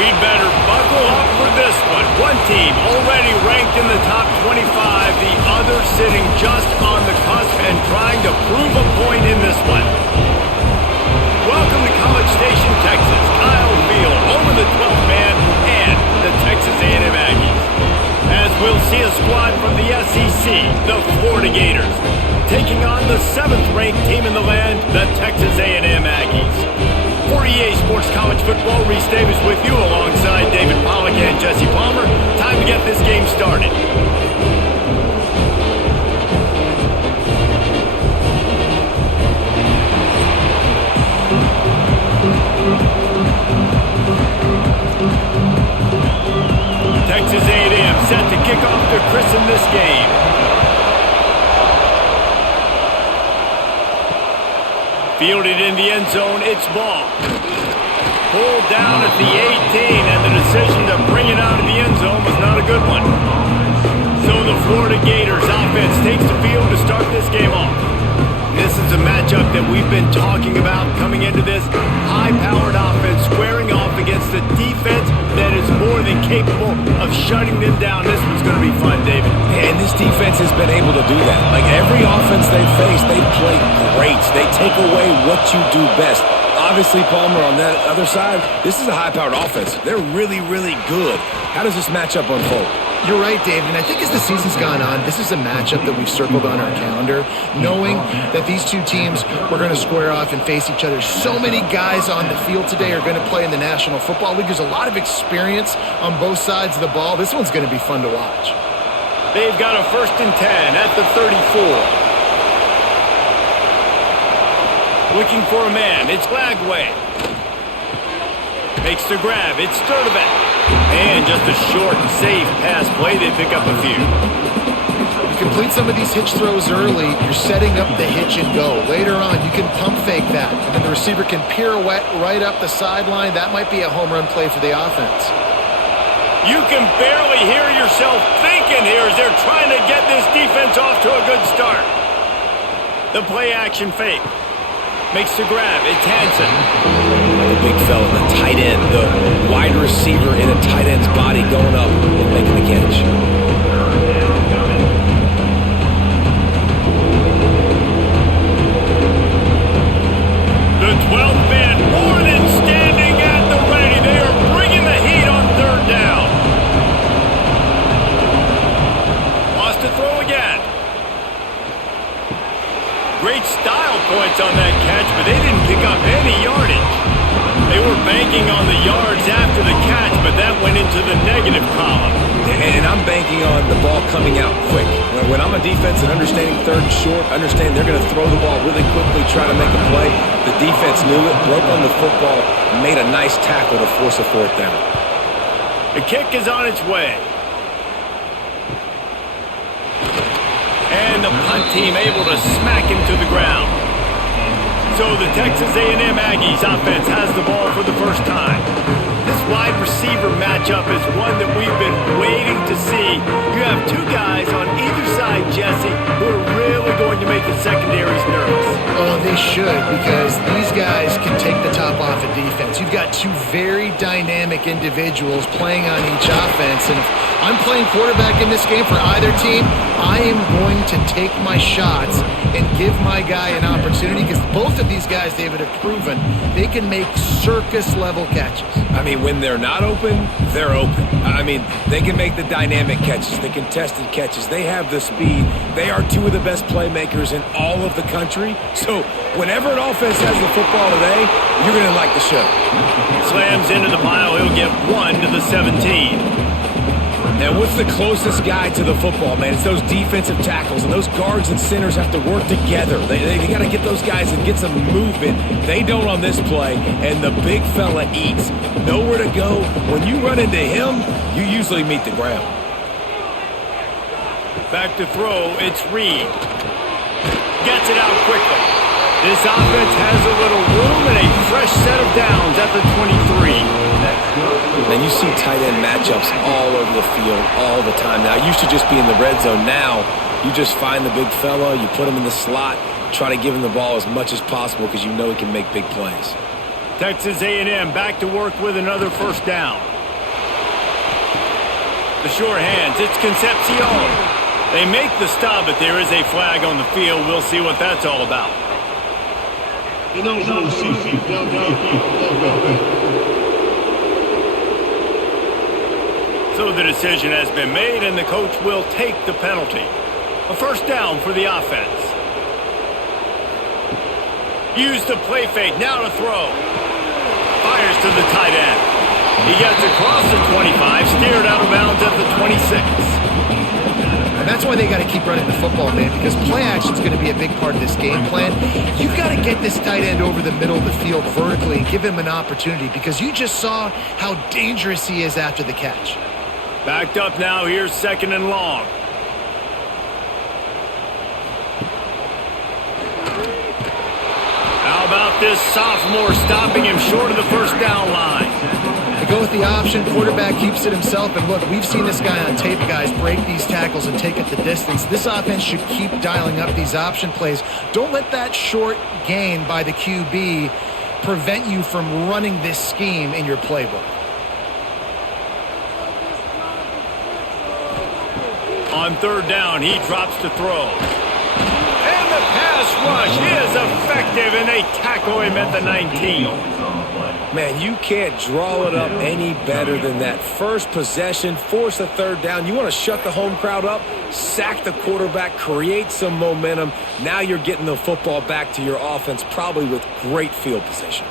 We'd better buckle up for this one. One team already ranked in the top 25, the other sitting just on the cusp and trying to prove a point in this one. Welcome to College Station, Texas. Kyle Field over the 12th man and the Texas A&M Aggies. As we'll see a squad from the SEC, the Florida Gators, taking on the 7th-ranked team in the land, the Texas A&M Aggies. For EA Sports College Football, Reese Davis with you alongside David Pollack and Jesse Palmer. Time to get this game started. Texas A&M set to kick off to christen this game. Fielded in the end zone, it's ball. Pulled down at the 18, and the decision to bring it out of the end zone was not a good one. So the Florida Gators offense takes the field to start this game off. This is a matchup that we've been talking about coming into this. High-powered offense squaring off against a defense that is more than capable of shutting them down. This one's going to be fun, David. And this defense has been able to do that. Like every offense they've faced, they play great. They take away what you do best. Obviously, Palmer, on that other side, this is a high-powered offense. They're really, really good. How does this matchup unfold? You're right, Dave, and I think as the season's gone on, this is a matchup that we've circled on our calendar, knowing that these two teams were going to square off and face each other. So many guys on the field today are going to play in the National Football League. There's a lot of experience on both sides of the ball. This one's going to be fun to watch. They've got a 1st and 10 at the 34. Looking for a man, it's Lagway. Makes the grab, it's Sturdivant. And just a short and safe pass play, they pick up a few. You complete some of these hitch throws early, you're setting up the hitch and go. Later on, you can pump fake that, and then the receiver can pirouette right up the sideline. That might be a home run play for the offense. You can barely hear yourself thinking here as they're trying to get this defense off to a good start. The play-action fake. Makes the grab. It's Hansen. The big fella, the tight end, the wide receiver in a tight end's body going up and making the catch. The 12th man more than standing at the ready. They are bringing the heat on 3rd down. Lost to throw again. Great style points on that catch, but they didn't pick up any yardage. They were banking on the yards after the catch, but that went into the negative column. And I'm banking on the ball coming out quick. When I'm a defense and understanding 3rd and short, understand they're going to throw the ball really quickly, try to make a play. The defense knew it, broke on the football, made a nice tackle to force a 4th down. The kick is on its way. And the punt team able to smack him to the ground. So the Texas A&M Aggies offense has the ball for the first time. This wide receiver matchup is one that we've been waiting to see. You have two guys on either side, Jesse, who are really going to make the secondaries nervous. Oh, they should, because these guys can take the top off of defense. You've got two very dynamic individuals playing on each offense, and if I'm playing quarterback in this game for either team, I am going to take my shots and give my guy an opportunity, because both of these guys, David, have proven they can make circus-level catches. I mean, when they're not open, they're open. I mean, they can make the dynamic catches, the contested catches. They have the speed. They are two of the best playmakers in all of the country. So whenever an offense has the football today, you're going to like the show. Slams into the pile. He'll get 1 to the 17. Now, what's the closest guy to the football, man? It's those defensive tackles, and those guards and centers have to work together. They got to get those guys and get some movement. They don't on this play, and the big fella eats. Nowhere to go. When you run into him, you usually meet the ground. Back to throw, it's Reed. Gets it out quickly. This offense has a little room and a fresh set of downs at the 23. Man, you see tight end matchups all over the field all the time. Now, it used to just be in the red zone. Now, you just find the big fella, you put him in the slot, try to give him the ball as much as possible because you know he can make big plays. Texas A&M back to work with another first down. The short hands, it's Concepcion. They make the stop, but there is a flag on the field. We'll see what that's all about. So the decision has been made, and the coach will take the penalty. A first down for the offense. Use the play fake, now to throw. Fires to the tight end. He gets across the 25, steered out of bounds at the 26. And that's why they got to keep running the football, man, because play action is going to be a big part of this game plan. You've got to get this tight end over the middle of the field vertically and give him an opportunity, because you just saw how dangerous he is after the catch. Backed up now, here's second and long. How about this sophomore stopping him short of the first down line? They go with the option, quarterback keeps it himself, and look, we've seen this guy on tape, guys, break these tackles and take it the distance. This offense should keep dialing up these option plays. Don't let that short gain by the QB prevent you from running this scheme in your playbook. On third down, he drops to throw. And the pass rush is effective, and they tackle him at the 19. Man, you can't draw it up any better than that. First possession, force a third down. You want to shut the home crowd up, sack the quarterback, create some momentum. Now you're getting the football back to your offense, probably with great field position.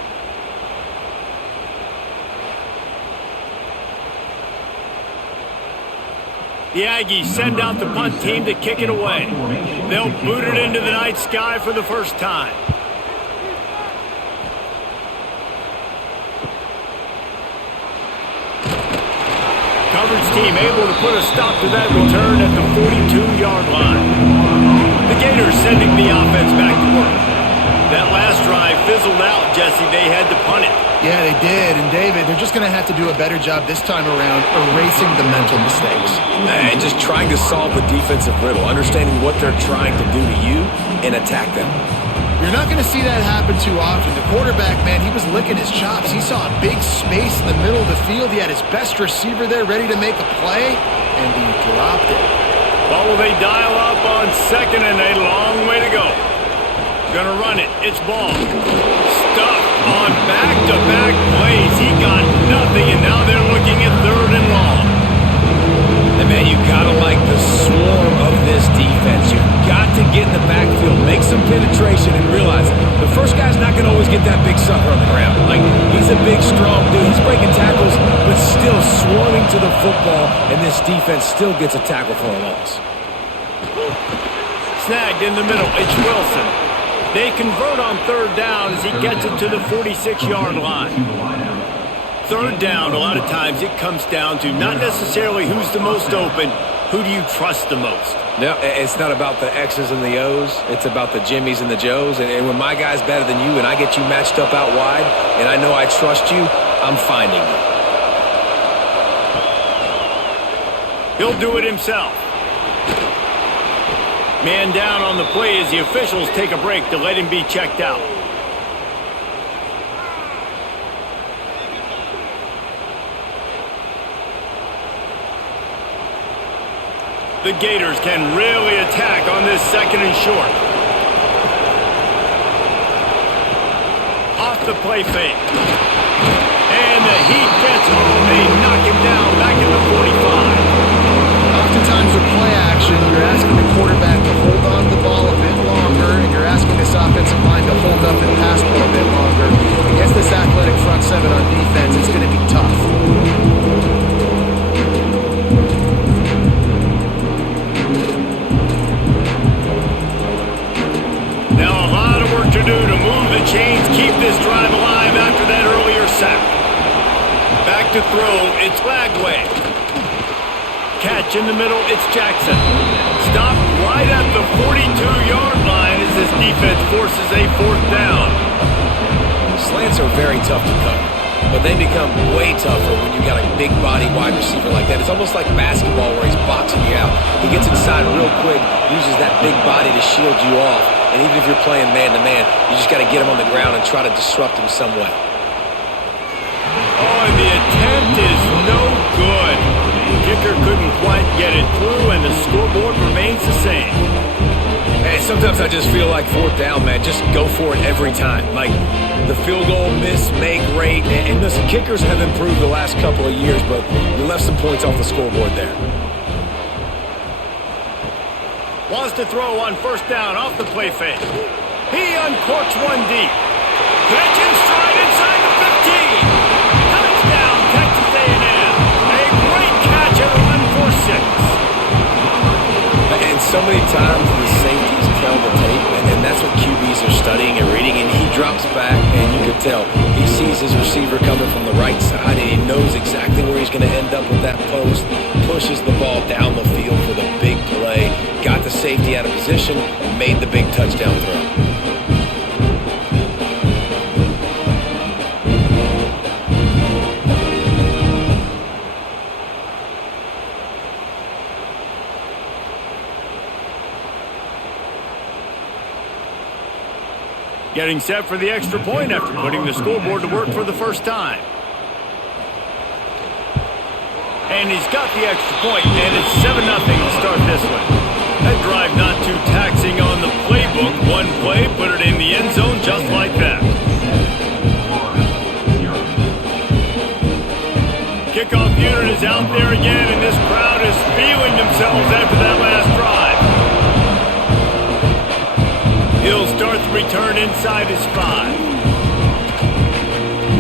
The Aggies send out the punt team to kick it away. They'll boot it into the night sky for the first time. Coverage team able to put a stop to that return at the 42-yard line. The Gators sending the offense back to work. That last drive fizzled out, Jesse. They had to punt it. Yeah, they did. And, David, they're just going to have to do a better job this time around erasing the mental mistakes. And just trying to solve the defensive riddle, understanding what they're trying to do to you and attack them. You're not going to see that happen too often. The quarterback, man, he was licking his chops. He saw a big space in the middle of the field. He had his best receiver there ready to make a play, and he dropped it. Well, will they dial up on second and a long way to go? Gonna run it. It's ball. Stuffed on back-to-back plays. He got nothing, and now they're looking at third and long. And, man, you got to like the swarm of this defense. You've got to get in the backfield, make some penetration, and realize the first guy's not going to always get that big sucker on the ground. Like, he's a big, strong dude. He's breaking tackles, but still swarming to the football, and this defense still gets a tackle for a loss. Snagged in the middle. It's Wilson. They convert on third down as he gets it to the 46-yard line. Third down, a lot of times it comes down to not necessarily who's the most open, who do you trust the most? No, it's not about the X's and the O's. It's about the Jimmys and the Joes. And when my guy's better than you and I get you matched up out wide and I know I trust you, I'm finding you. He'll do it himself. Man down on the play as the officials take a break to let him be checked out. The Gators can really attack on this second and short. Off the play fake. And the heat gets home. They knock him down back at the 45. Oftentimes with play action, you're asking the quarterback to hold on to the ball a bit longer, and you're asking this offensive line to hold up and pass for a bit longer. Against this athletic front seven on defense, it's going to be tough. Now a lot of work to do to move the chains, keep this drive alive after that earlier sack. Back to throw, it's Lagway. Catch in the middle, it's Jackson. Stopped right at the 42-yard line as this defense forces a fourth down. Slants are very tough to cover, but they become way tougher when you got a big body wide receiver like that. It's almost like basketball where he's boxing you out. He gets inside real quick, uses that big body to shield you off, and even if you're playing man-to-man, you just got to get him on the ground and try to disrupt him some way. kicker couldn't quite get it through, and the scoreboard remains the same. Hey, sometimes I just feel like fourth down, man. Just go for it every time. Like the field goal miss, make rate. And listen, kickers have improved the last couple of years, but you left some points off the scoreboard there. Wants to throw on first down off the play fake. He uncorks one deep. Catch in stride inside the 15. Touchdown, Texas A&M. A great catch and run for 6. And so many times the safeties tell the tape, and that's what QBs are studying and reading, and he drops back, and you could tell he sees his receiver coming from the right side, and he knows exactly where he's going to end up with that post, pushes the ball down the field for the big play, got the safety out of position, made the big touchdown throw. Getting set for the extra point after putting the scoreboard to work for the first time. And he's got the extra point, and it's 7-0 to start this one. That drive not too taxing on the playbook. One play, put it in the end zone just like that. Kickoff unit is out there again, and this crowd is feeling themselves after that last drive. He'll start the return inside his 5.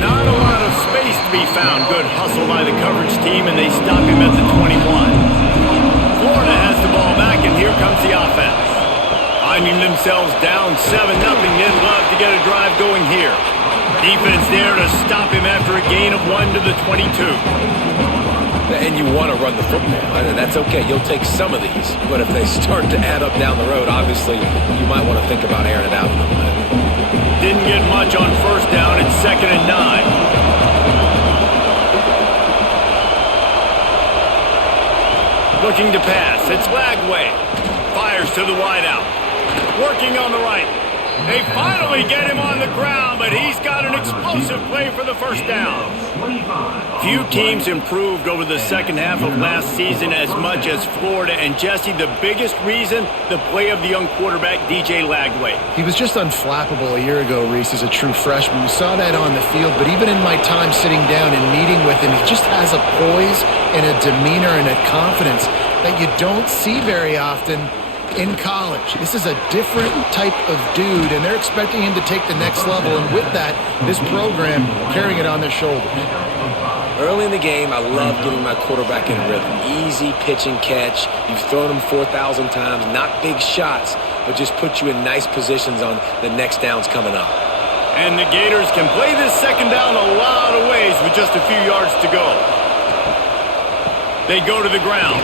Not a lot of space to be found. Good hustle by the coverage team, and they stop him at the 21. Florida has the ball back, and here comes the offense. Finding themselves down 7-0, they'd love to get a drive going here. Defense there to stop him after a gain of 1 to the 22. And you want to run the football, and that's okay. You'll take some of these, but if they start to add up down the road, obviously you might want to think about airing it out a little bit. Didn't get much on first down. It's 2nd and 9. Looking to pass. It's Lagway. Fires to the wideout. Working on the right. They finally get him on the ground, but he's got an explosive play for the first down. Few teams improved over the second half of last season as much as Florida. And Jesse, the biggest reason, the play of the young quarterback, DJ Lagway. He was just unflappable a year ago, Reese, as a true freshman. We saw that on the field, but even in my time sitting down and meeting with him, he just has a poise and a demeanor and a confidence that you don't see very often in college. This is a different type of dude, and they're expecting him to take the next level, and with that, this program carrying it on their shoulders. Early in the game, I love getting my quarterback in rhythm. Easy pitch and catch. You've thrown him 4,000 times. Not big shots, but just put you in nice positions on the next downs coming up. And the Gators can play this second down a lot of ways with just a few yards to go. They go to the ground.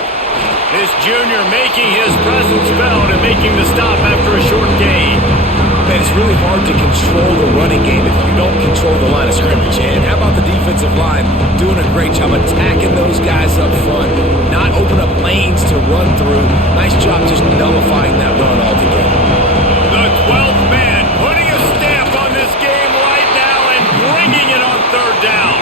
This junior making his presence felt and making the stop after a short gain. Man, it's really hard to control the running game if you don't control the line of scrimmage. And how about the defensive line doing a great job attacking those guys up front, not open up lanes to run through. Nice job just nullifying that run altogether. The 12th man putting a stamp on this game right now and bringing it on third down.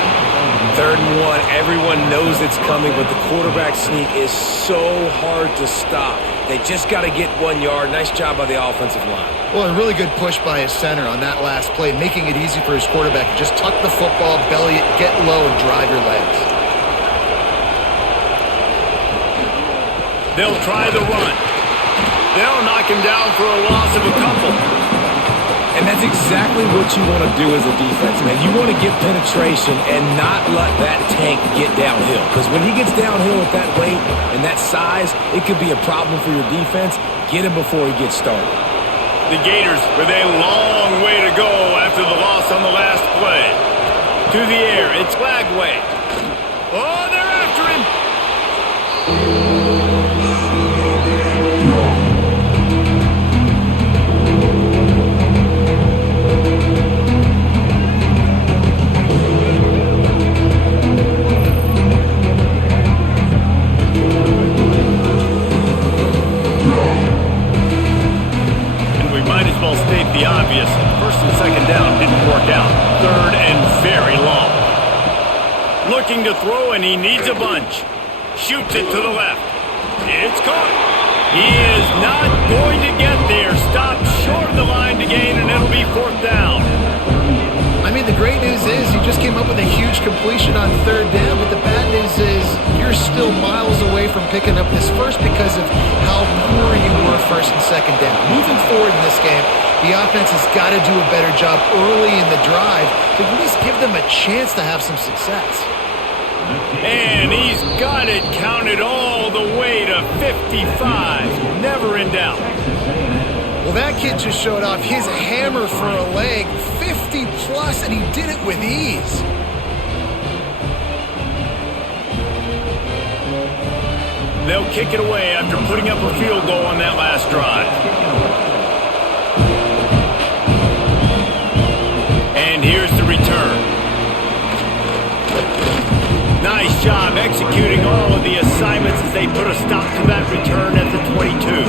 3rd and 1, everyone knows it's coming, but the quarterback sneak is so hard to stop. They just got to get 1 yard. Nice job by the offensive line. Well, a really good push by his center on that last play, making it easy for his quarterback to just tuck the football, belly it, get low, and drive your legs. They'll try the run. They'll knock him down for a loss of a couple. And that's exactly what you want to do as a defense, man. You want to get penetration and not let that tank get downhill. Because when he gets downhill with that weight and that size, it could be a problem for your defense. Get him before he gets started. The Gators with a long way to go after the loss on the last play. To the air, it's Lagway. Oh, they're after him. The obvious. 1st and 2nd down didn't work out. 3rd and very long. Looking to throw, and he needs a bunch. Shoots it to the left. It's caught. He is not going to get there. Stopped short of the line to gain, and it'll be 4th down. I mean, the great news is you just came up with a huge completion on 3rd down, but the bad news is you're still miles away from picking up this first because of how poor you were 1st and 2nd down. Moving forward in this game, the offense has got to do a better job early in the drive to at least give them a chance to have some success. And he's got it counted all the way to 55. Never in doubt. Well, that kid just showed off his hammer for a leg, 50-plus, and he did it with ease. They'll kick it away after putting up a field goal on that last drive. And here's the return. Nice job executing all of the assignments as they put a stop to that return at the 22.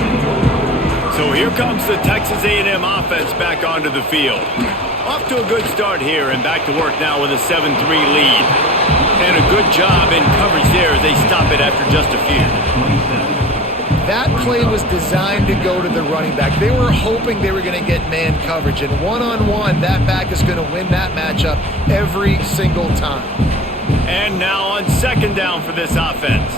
So here comes the Texas A&M offense back onto the field. Off to a good start here and back to work now with a 7-3 lead. And a good job in coverage there as they stop it after just a few. That play was designed to go to the running back. They were hoping they were going to get man coverage. And one-on-one, that back is going to win that matchup every single time. And now on 2nd down for this offense.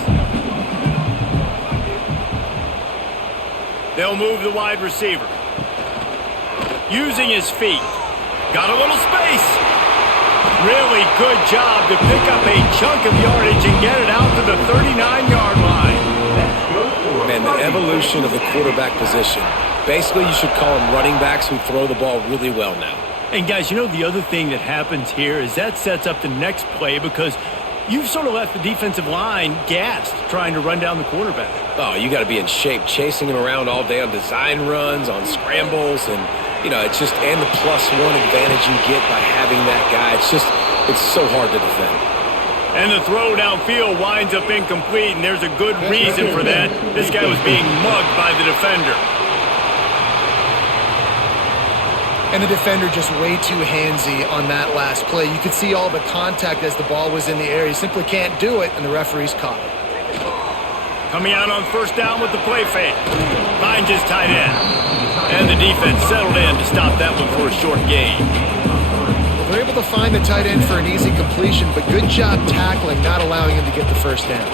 They'll move the wide receiver. Using his feet. Got a little space. Really good job to pick up a chunk of yardage and get it out to the 39-yard line. Man, the evolution of the quarterback position. Basically, you should call them running backs who throw the ball really well now. And guys, you know the other thing that happens here is that sets up the next play because you've sort of left the defensive line gassed trying to run down the quarterback. Oh, you got to be in shape, chasing him around all day on design runs, on scrambles, and, you know, it's just, and the +1 advantage you get by having that guy. It's so hard to defend. And the throw downfield winds up incomplete, and there's a good reason for that. This guy was being mugged by the defender. And the defender just way too handsy on that last play. You could see all the contact as the ball was in the air. He simply can't do it, and the referee's caught it. Coming out on 1st down with the play fake. Finds his tight end. And the defense settled in to stop that one for a short gain. They're able to find the tight end for an easy completion, but good job tackling, not allowing him to get the 1st down.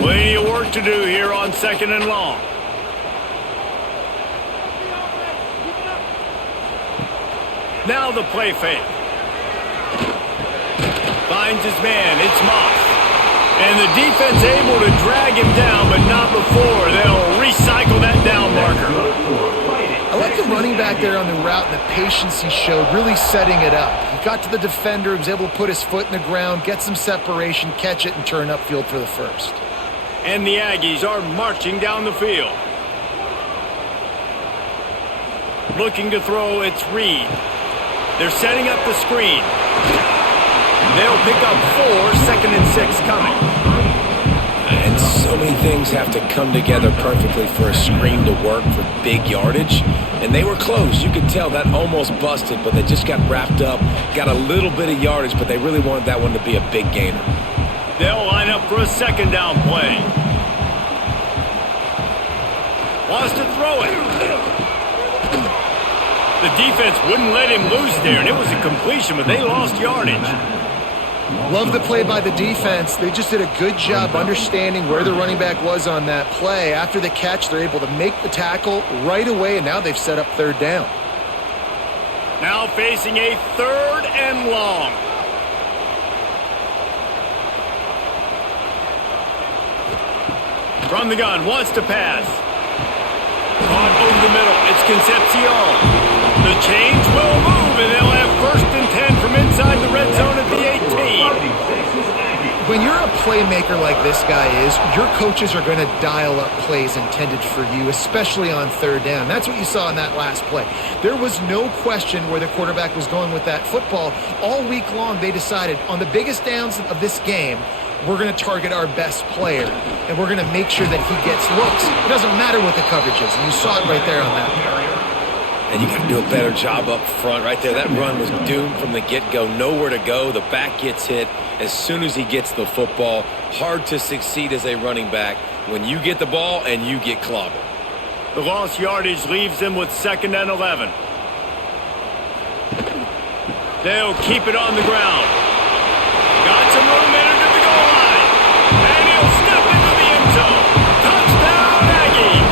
Plenty of work to do here on 2nd and long. Now the play fake. Finds his man. It's Moss. And the defense able to drag him down, but not before. They'll recycle that down marker. I like the running back there on the route and the patience he showed, really setting it up. He got to the defender, was able to put his foot in the ground, get some separation, catch it, and turn upfield for the 1st. And the Aggies are marching down the field. Looking to throw, it's Reed. They're setting up the screen. They'll pick up 4, 2nd and 6 coming. And so many things have to come together perfectly for a screen to work for big yardage. And they were close. You could tell that almost busted, but they just got wrapped up, got a little bit of yardage, but they really wanted that one to be a big gainer. They'll line up for a 2nd down play. Wants to throw it. The defense wouldn't let him loose there, and it was a completion, but they lost yardage. Love the play by the defense. They just did a good job understanding where the running back was on that play. After the catch, they're able to make the tackle right away, and now they've set up 3rd down. Now facing a 3rd and long. From the gun, wants to pass. Caught over the middle. It's Concepcion. The change will move, and they'll have 1st and 10 from inside the red zone at the 18. When you're a playmaker like this guy is, your coaches are going to dial up plays intended for you, especially on 3rd down. That's what you saw in that last play. There was no question where the quarterback was going with that football. All week long, they decided on the biggest downs of this game, we're going to target our best player, and we're going to make sure that he gets looks. It doesn't matter what the coverage is, and you saw it right there on that play. And you got to do a better job up front right there. That run was doomed from the get-go. Nowhere to go. The back gets hit as soon as he gets the football. Hard to succeed as a running back when you get the ball and you get clobbered. The lost yardage leaves them with 2nd and 11. They'll keep it on the ground. Got some room into the goal line. And he'll step into the end zone. Touchdown, Aggies!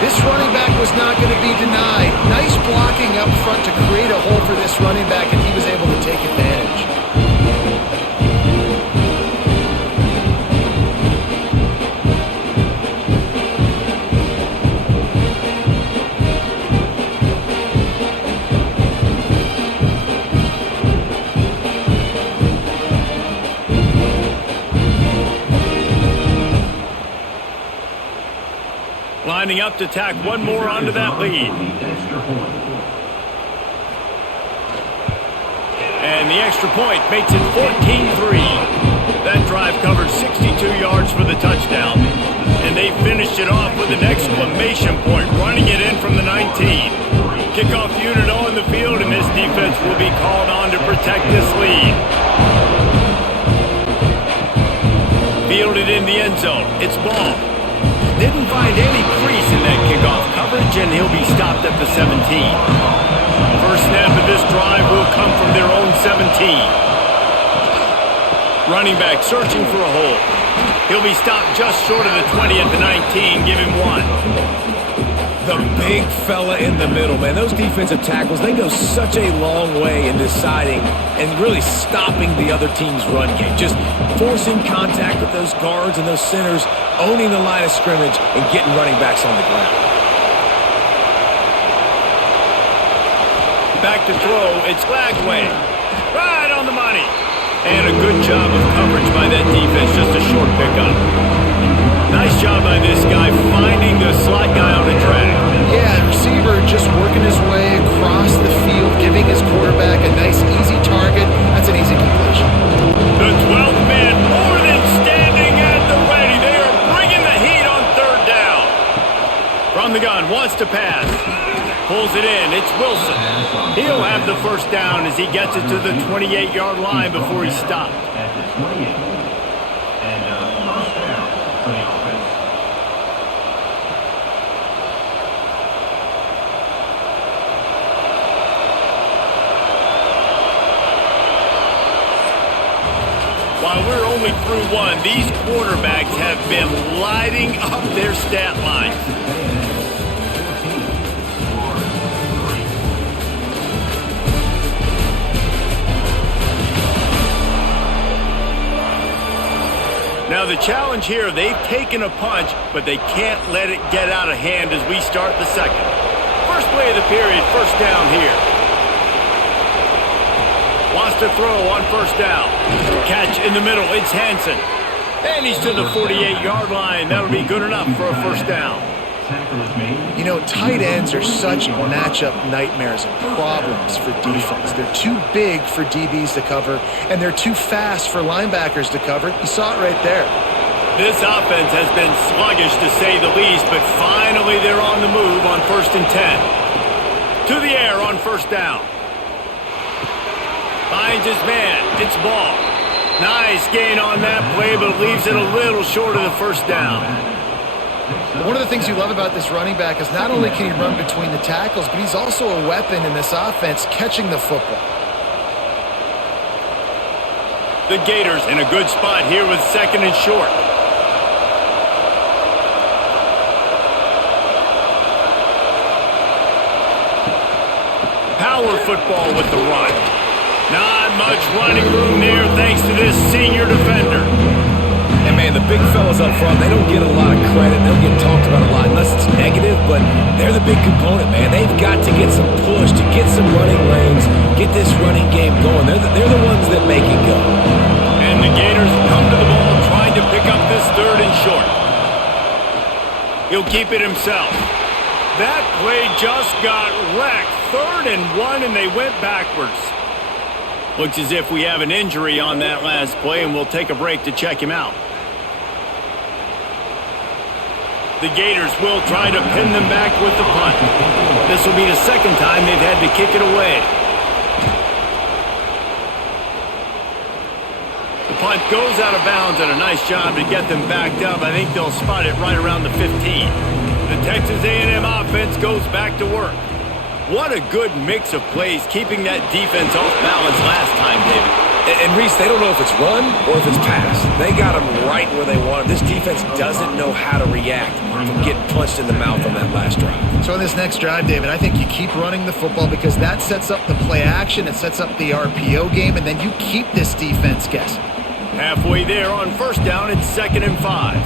This running back was not going to be denied. Nice blocking up front to create a hole for this running back, and he was able to take advantage. Lining up to tack one more onto that lead. And the extra point makes it 14-3. That drive covered 62 yards for the touchdown. And they finished it off with an exclamation point, running it in from the 19. Kickoff unit on the field, and this defense will be called on to protect this lead. Fielded in the end zone. It's ball. Didn't find any crease in that kickoff coverage, and he'll be stopped at the 17. First snap of this drive will come from their own 17. Running back searching for a hole. He'll be stopped just short of the 20 at the 19. Give him 1. The big fella in the middle, man. Those defensive tackles, they go such a long way in deciding and really stopping the other team's run game. Just forcing contact with those guards and those centers, owning the line of scrimmage, and getting running backs on the ground. Back to throw, it's Lagway. Right on the money. And a good job of coverage by that defense, just a short pickup. Nice job by this guy finding the slot guy on the track. Yeah, the receiver just working his way across the field, giving his quarterback a nice, easy target. That's an easy completion. The 12th man more than standing at the ready. They are bringing the heat on 3rd down. From the gun, wants to pass. Pulls it in. It's Wilson. He'll have the first down as he gets it to the 28-yard line before he's stopped. While we're only through one, these quarterbacks have been lighting up their stat lines. Now the challenge here, they've taken a punch, but they can't let it get out of hand as we start the second. First play of the period, first down here. Wants to throw on first down. Catch in the middle, it's Hansen. And he's to the 48-yard line. That'll be good enough for a first down. You know, tight ends are such matchup nightmares and problems for defense. They're too big for DBs to cover, and they're too fast for linebackers to cover. You saw it right there. This offense has been sluggish to say the least, but finally they're on the move on 1st and 10. To the air on first down. Finds his man. It's Ball. Nice gain on that play, but leaves it a little short of the first down. One of the things you love about this running back is not only can he run between the tackles, but he's also a weapon in this offense catching the football. The Gators in a good spot here with 2nd and short. Power football with the run. Not much running room there thanks to this senior defender. And, man, the big fellas up front, they don't get a lot of credit. They don't get talked about a lot unless it's negative, but they're the big component, man. They've got to get some push, to get some running lanes, get this running game going. They're the ones that make it go. And the Gators come to the ball trying to pick up this 3rd and short. He'll keep it himself. That play just got wrecked. 3rd and 1, and they went backwards. Looks as if we have an injury on that last play, and we'll take a break to check him out. The Gators will try to pin them back with the punt. This will be the second time they've had to kick it away. The punt goes out of bounds, and a nice job to get them backed up. I think they'll spot it right around the 15. The Texas A&M offense goes back to work. What a good mix of plays, keeping that defense off balance last time, David. And Reese, they don't know if it's run or if it's pass. They got them right where they want them. This defense doesn't know how to react from getting punched in the mouth on that last drive. So on this next drive, David, I think you keep running the football because that sets up the play action, it sets up the RPO game, and then you keep this defense guessing. Halfway there on first down, it's 2nd and 5.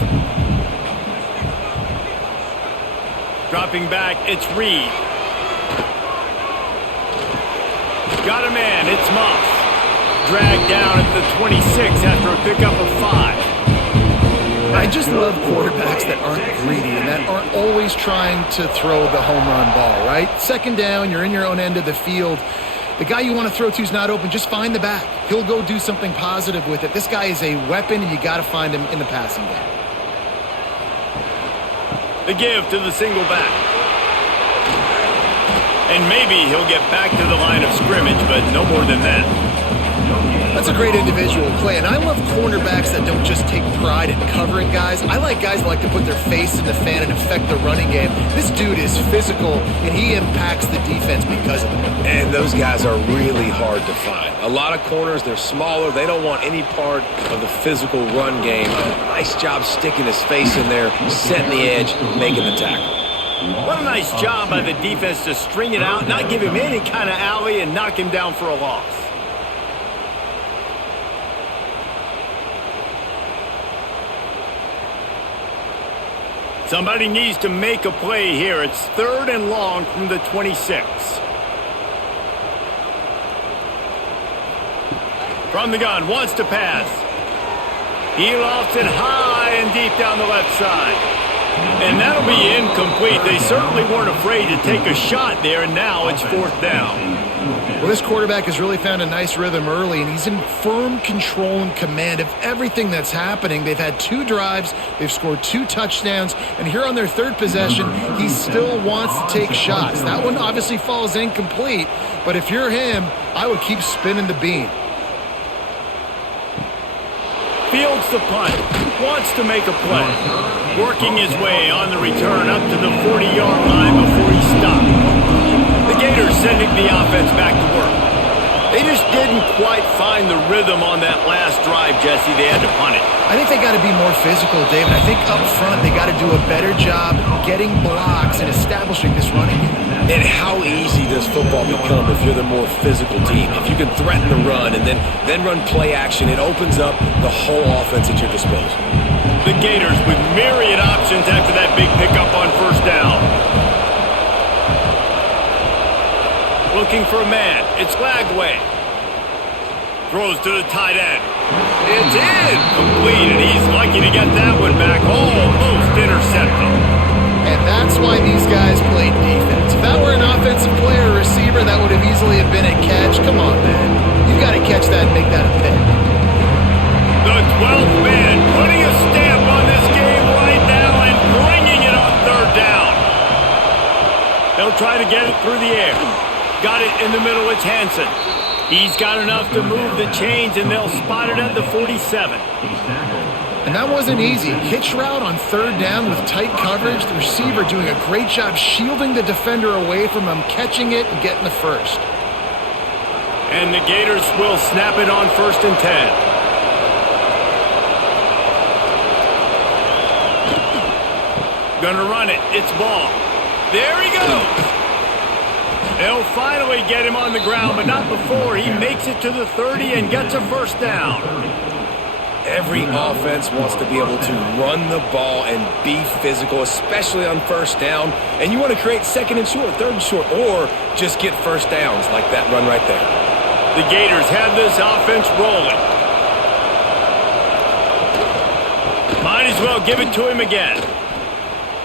Dropping back, it's Reed. Got a man, it's Moss. Dragged down at the 26 after a pickup of 5. I just love quarterbacks that aren't greedy and that aren't always trying to throw the home run ball, right? 2nd down, you're in your own end of the field. The guy you want to throw to is not open. Just find the back. He'll go do something positive with it. This guy is a weapon, and you got to find him in the passing game. The give to the single back. And maybe he'll get back to the line of scrimmage, but no more than that. That's a great individual play, and I love cornerbacks that don't just take pride in covering guys. I like guys that like to put their face in the fan and affect the running game. This dude is physical, and he impacts the defense because of it. And those guys are really hard to find. A lot of corners, they're smaller. They don't want any part of the physical run game. Nice job sticking his face in there, setting the edge, making the tackle. What a nice job by the defense to string it out, not give him any kind of alley, and knock him down for a loss. Somebody needs to make a play here. It's 3rd and long from the 26. From the gun, wants to pass. He lofts it high and deep down the left side. And that'll be incomplete. They certainly weren't afraid to take a shot there, and now it's 4th down. Well, this quarterback has really found a nice rhythm early, and he's in firm control and command of everything that's happening. They've had 2 drives, they've scored 2 touchdowns, and here on their 3rd possession, he still wants to take shots. That one obviously falls incomplete, but if you're him, I would keep spinning the beam. Fields the punt, wants to make a play. Working his way on the return up to the 40-yard line before he stopped. The Gators sending the offense back to work. They just didn't quite find the rhythm on that last drive, Jesse. They had to punt it. I think they got to be more physical, David. I think up front they got to do a better job getting blocks and establishing this running game. And how easy does football become if you're the more physical team? If you can threaten the run and then run play action, it opens up the whole offense at your disposal. The Gators with myriad options after that big pickup on first down. Looking for a man. It's Lagway. Throws to the tight end. It's incomplete, and he's lucky to get that one back. Almost intercepted. And that's why these guys played defense. If that were an offensive player or receiver, that would have easily have been a catch. Come on, man. You've got to catch that and make that a pick. The 12th man putting a stamp on this game right now and bringing it on 3rd down. They'll try to get it through the air. Got it in the middle, it's Hansen. He's got enough to move the chains, and they'll spot it at the 47. And that wasn't easy. Hitch route on 3rd down with tight coverage. The receiver doing a great job shielding the defender away from him, catching it and getting the first. And the Gators will snap it on 1st and 10. Gonna run it. It's Ball. There he goes. They'll finally get him on the ground, but not before he makes it to the 30 and gets a first down. Every offense wants to be able to run the ball and be physical, especially on first down. And you want to create 2nd and short, 3rd and short, or just get first downs like that run right there. The Gators have this offense rolling. Might as well give it to him again.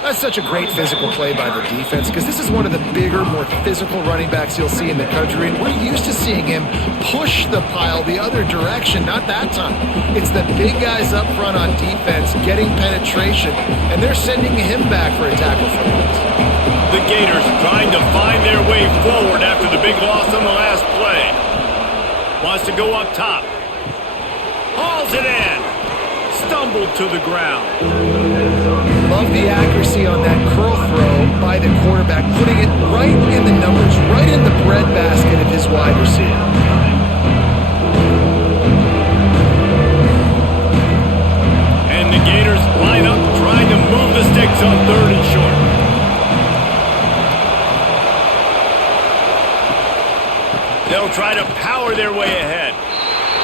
That's such a great physical play by the defense because this is one of the bigger, more physical running backs you'll see in the country, and we're used to seeing him push the pile the other direction. Not that time. It's the big guys up front on defense getting penetration, and they're sending him back for a tackle for loss. The Gators trying to find their way forward after the big loss on the last play. Wants to go up top. Hauls it in. Stumbled to the ground. Love the accuracy on that curl throw by the quarterback, putting it right in the numbers, right in the breadbasket of his wide receiver. And the Gators line up trying to move the sticks on 3rd and short. They'll try to power their way ahead.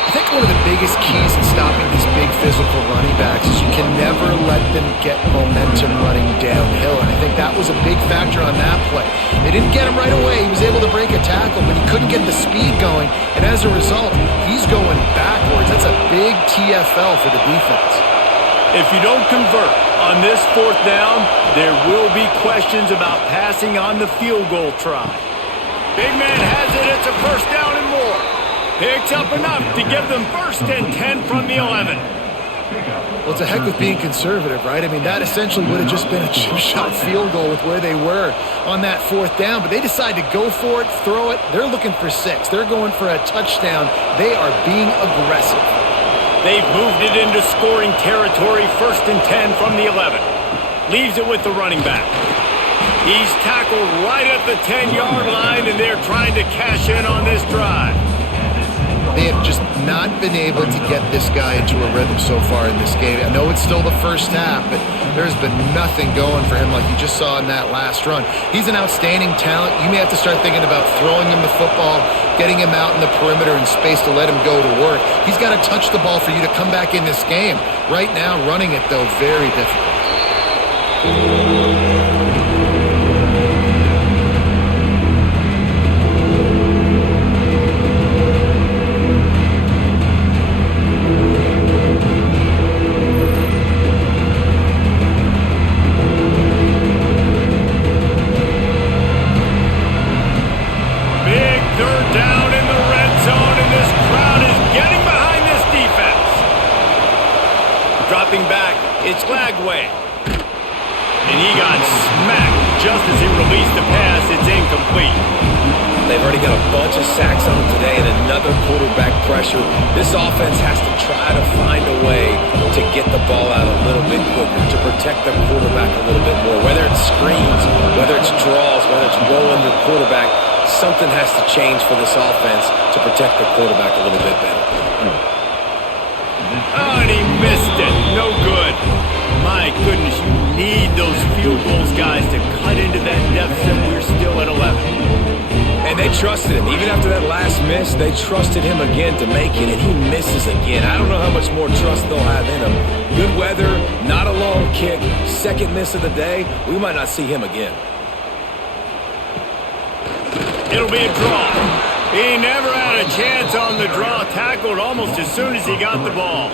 I think one of the biggest keys in stopping these big physical running backs is you can never let them get momentum running downhill, and I think that was a big factor on that play. They didn't get him right away. He was able to break a tackle, but he couldn't get the speed going, and as a result, he's going backwards. That's a big TFL for the defense. If you don't convert on this 4th down, there will be questions about passing on the field goal try. Big man has it. It's a 1st down and more. Picks up enough to give them 1st and 10 from the 11. Well, it's a heck of being conservative, right? I mean, that essentially would have just been a chip shot field goal with where they were on that 4th down, but they decide to go for it, throw it. They're looking for 6. They're going for a touchdown. They are being aggressive. They've moved it into scoring territory, 1st and 10 from the 11. Leaves it with the running back. He's tackled right at the 10-yard line, and they're trying to cash in on this drive. They have just not been able to get this guy into a rhythm so far in this game. I know it's still the first half, but there's been nothing going for him like you just saw in that last run. He's an outstanding talent. You may have to start thinking about throwing him the football, getting him out in the perimeter in space to let him go to work. He's got to touch the ball for you to come back in this game. Right now, running it, though, very difficult. Back, it's Lagway. And he got smacked just as he released the pass. It's incomplete. They've already got a bunch of sacks on them today and another quarterback pressure. This offense has to try to find a way to get the ball out a little bit quicker, to protect their quarterback a little bit more. Whether it's screens, whether it's draws, whether it's rolling their quarterback, something has to change for this offense to protect the quarterback a little bit better. Oh, and he missed it. No good. My goodness, you need those field goals, guys, to cut into that deficit. We're still at 11. And they trusted him. Even after that last miss, they trusted him again to make it, and he misses again. I don't know how much more trust they'll have in him. Good weather, not a long kick, 2nd miss of the day. We might not see him again. It'll be a draw. He never had a chance on the draw. Tackled almost as soon as he got the ball.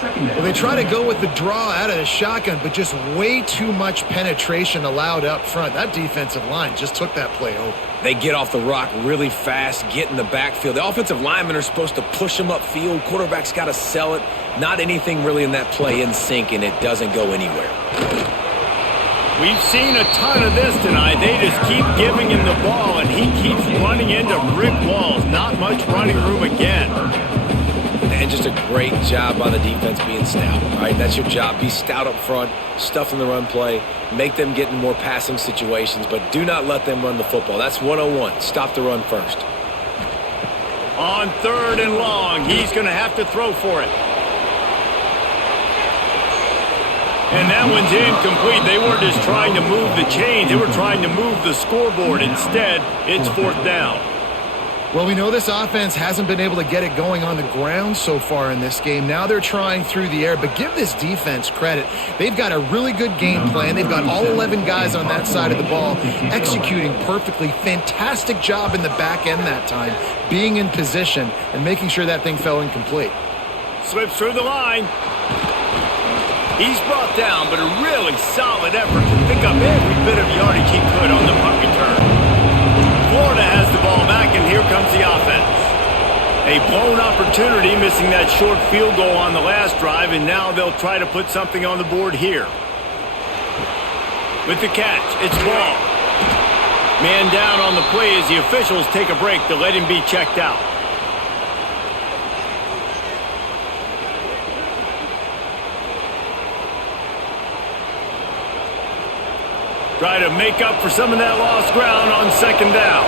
Well, they try to go with the draw out of the shotgun, but just way too much penetration allowed up front. That defensive line just took that play over. They get off the rock really fast, get in the backfield. The offensive linemen are supposed to push them upfield. Quarterback's got to sell it. Not anything really in that play in sync, and it doesn't go anywhere. We've seen a ton of this tonight. They just keep giving him the ball, and he keeps running into brick walls. Not much running room again. And just a great job by the defense being stout. All right, that's your job. Be stout up front, stuff in the run play, make them get in more passing situations, but do not let them run the football. That's 101. Stop the run first. On 3rd and long, he's going to have to throw for it. And that one's incomplete. They weren't just trying to move the chains. They were trying to move the scoreboard. Instead, it's 4th down. Well, we know this offense hasn't been able to get it going on the ground so far in this game. Now they're trying through the air, but give this defense credit. They've got a really good game plan. They've got all 11 guys on that side of the ball executing perfectly. Fantastic job in the back end that time, being in position and making sure that thing fell incomplete. Slips through the line. He's brought down, but a really solid effort to pick up every bit of yardage he could on the punt return. Florida has the ball back, and here comes the offense. A blown opportunity, missing that short field goal on the last drive, and now they'll try to put something on the board here. With the catch, it's ball. Man down on the play as the officials take a break to let him be checked out. Try to make up for some of that lost ground on second down.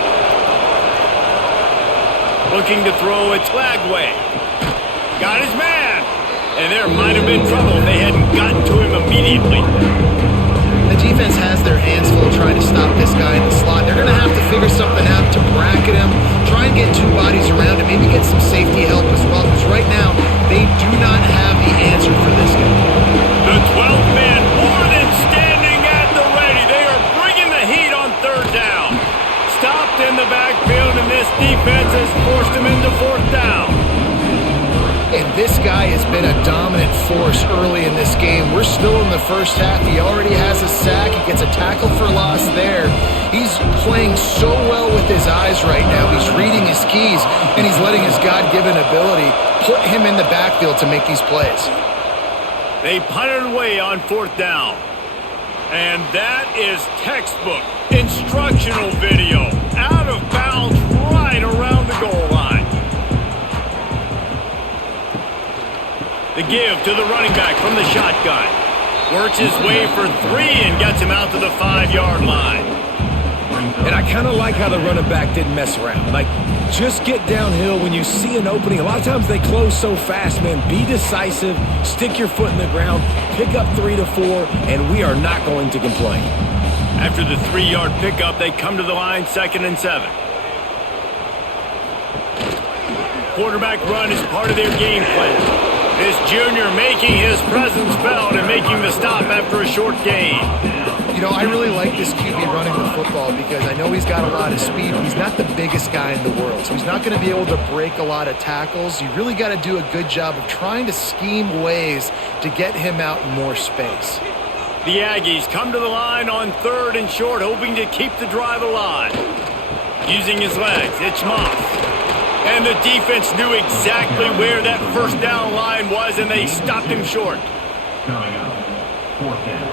Looking to throw, it's Lagway. Got his man. And there might have been trouble if they hadn't gotten to him immediately. The defense has their hands full trying to stop this guy in the slot. They're going to have to figure something out to bracket him, try and get two bodies around him, maybe get some safety help as well, because right now they do not have the answer for this guy. The 12th man more than standing at the ready. They are bringing the heat on third down. Stopped in the backfield, and this defense has forced him into fourth down. And this guy has been a dominant force early in this game. We're still in the first half. He already has a sack. He gets a tackle for loss there. He's playing so well with his eyes right now. He's reading his keys, and he's letting his God-given ability put him in the backfield to make these plays. They punted away on fourth down. And that is textbook instructional video. Out of bounds right around the goal line. The give to the running back from the shotgun. Works his way for 3 and gets him out to the 5-yard line. And I kind of like how the running back didn't mess around. Like, just get downhill when you see an opening. A lot of times they close so fast, man. Be decisive, stick your foot in the ground, pick up 3 to 4, and we are not going to complain. After the 3-yard pickup, they come to the line, 2nd and 7. Quarterback run is part of their game plan. This junior making his presence felt and making the stop after a short gain. You know, I really like this QB running the football because I know he's got a lot of speed, but he's not the biggest guy in the world. So he's not going to be able to break a lot of tackles. You really got to do a good job of trying to scheme ways to get him out in more space. The Aggies come to the line on 3rd and short, hoping to keep the drive alive. Using his legs, it's Moss. And the defense knew exactly where that first down line was, and they stopped him short. Coming up, 4th down.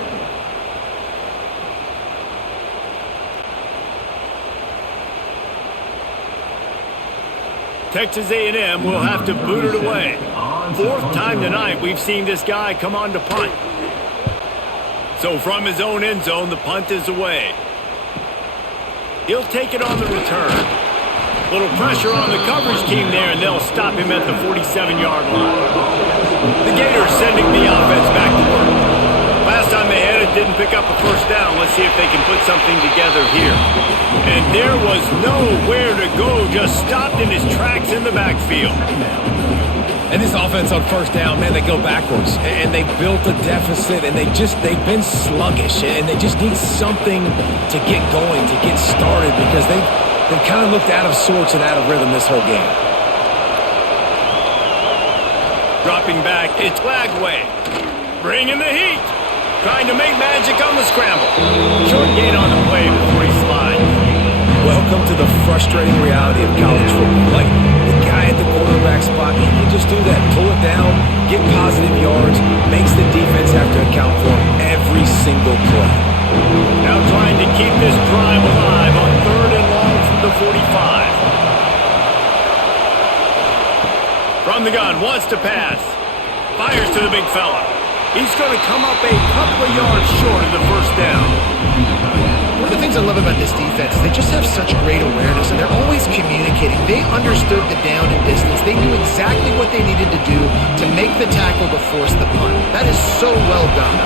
Texas A&M will have to boot it away. 4th time tonight we've seen this guy come on to punt. So from his own end zone, the punt is away. He'll take it on the return. Little pressure on the coverage team there, and they'll stop him at the 47-yard line. The Gators sending the offense back to work. Last time they had it, didn't pick up a first down. Let's see if they can put something together here. And there was nowhere to go, just stopped in his tracks in the backfield. And this offense on first down, man, they go backwards. And they built a deficit, and they've been sluggish. And they just need something to get going, to get started, because they've kind of looked out of sorts and out of rhythm this whole game. Dropping back, it's Lagway. Bringing the heat. Trying to make magic on the scramble. Short gain on the play before he slides. Welcome to the frustrating reality of college football. Like, the guy at the quarterback spot, he can just do that. Pull it down, get positive yards, makes the defense have to account for him every single play. Now trying to keep this drive alive on 3rd and long from the 45. From the gun, wants to pass. Fires to the big fella. He's going to come up a couple of yards short of the first down. One of the things I love about this defense is they just have such great awareness, and they're always communicating. They understood the down and distance. They knew exactly what they needed to do to make the tackle to force the punt. That is so well done.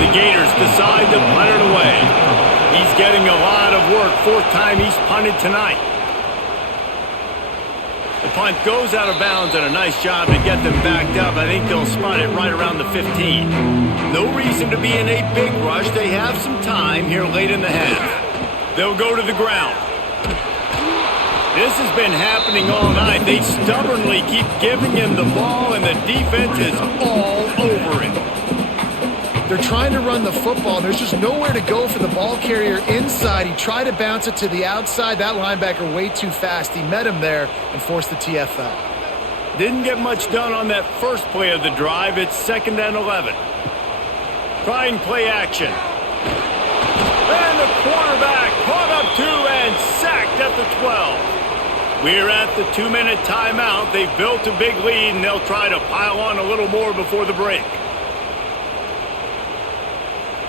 The Gators decide to punt it away. He's getting a lot of work. 4th time he's punted tonight. The punt goes out of bounds, and a nice job to get them backed up. I think they'll spot it right around the 15. No reason to be in a big rush. They have some time here late in the half. They'll go to the ground. This has been happening all night. They stubbornly keep giving him the ball, and the defense is all over it. They're trying to run the football, and there's just nowhere to go for the ball carrier inside. He tried to bounce it to the outside. That linebacker way too fast. He met him there and forced the TFL. Didn't get much done on that first play of the drive. It's 2nd and 11. Trying play action. And the quarterback caught up to and sacked at the 12. We're at the 2-minute timeout. They've built a big lead, and they'll try to pile on a little more before the break.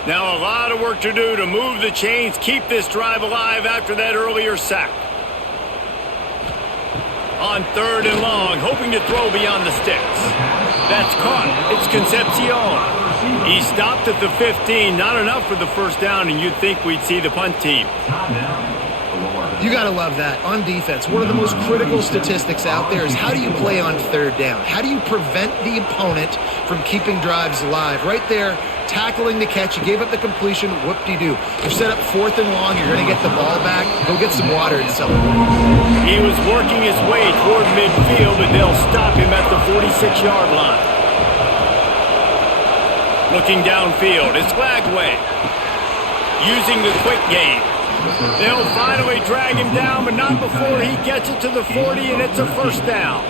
Now a lot of work to do to move the chains, keep this drive alive after that earlier sack. On 3rd and long, hoping to throw beyond the sticks. That's caught. It's Concepcion. He stopped at the 15. Not enough for the first down, and you'd think we'd see the punt team. You got to love that. On defense, one of the most critical statistics out there is how do you play on 3rd down? How do you prevent the opponent from keeping drives alive? Right there, tackling the catch. You gave up the completion. Whoop-de-doo. You're set up 4th and long. You're going to get the ball back. Go get some water and celebrate. He was working his way toward midfield, but they'll stop him at the 46-yard line. Looking downfield, it's Lagway. Using the quick game. They'll finally drag him down, but not before he gets it to the 40, and it's a first down.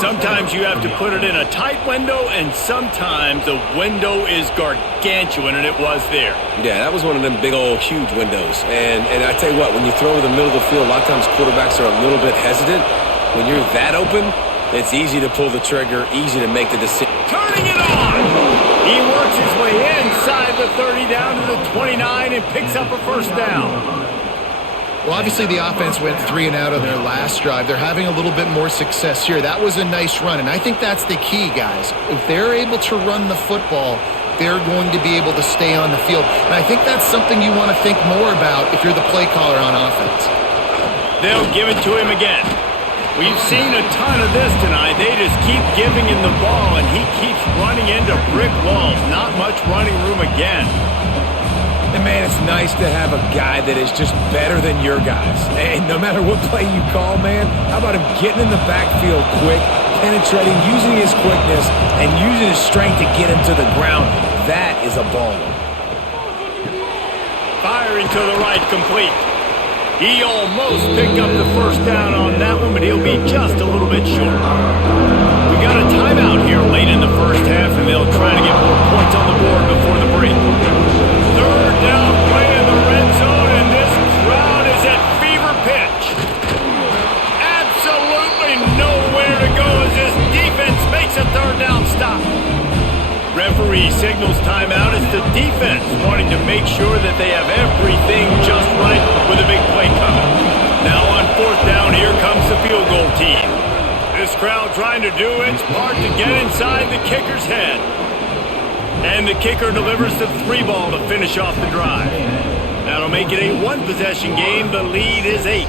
Sometimes you have to put it in a tight window, and sometimes the window is gargantuan, and it was there. Yeah, that was one of them big old huge windows. And I tell you what, when you throw over the middle of the field, a lot of times quarterbacks are a little bit hesitant. When you're that open, it's easy to pull the trigger, easy to make the decision. Turning it on! He works his way inside the 30 down to the 29 and picks up a first down. Well, obviously the offense went 3 and out on their last drive. They're having a little bit more success here. That was a nice run, and I think that's the key, guys. If they're able to run the football, they're going to be able to stay on the field. And I think that's something you want to think more about if you're the play caller on offense. They'll give it to him again. We've seen a ton of this tonight. They just keep giving him the ball, and he keeps running into brick walls. Not much running room again. And, man, it's nice to have a guy that is just better than your guys. And no matter what play you call, man, how about him getting in the backfield quick, penetrating, using his quickness, and using his strength to get him to the ground. That is a baller. Firing to the right, complete. He almost picked up the first down on that one, but he'll be just a little bit short. We got a timeout here late in the first half, and they'll try to get more points on the board before the break. 3rd down play in the red zone, and this crowd is at fever pitch. Absolutely nowhere to go as this defense makes a 3rd down stop. Referee signals timeout. It's the defense wanting to make sure that they have everything just right with a big play coming. Now on 4th down, here comes the field goal team. This crowd trying to do its part to get inside the kicker's head. And the kicker delivers the 3-ball to finish off the drive. That'll make it a 1-possession game. The lead is 8.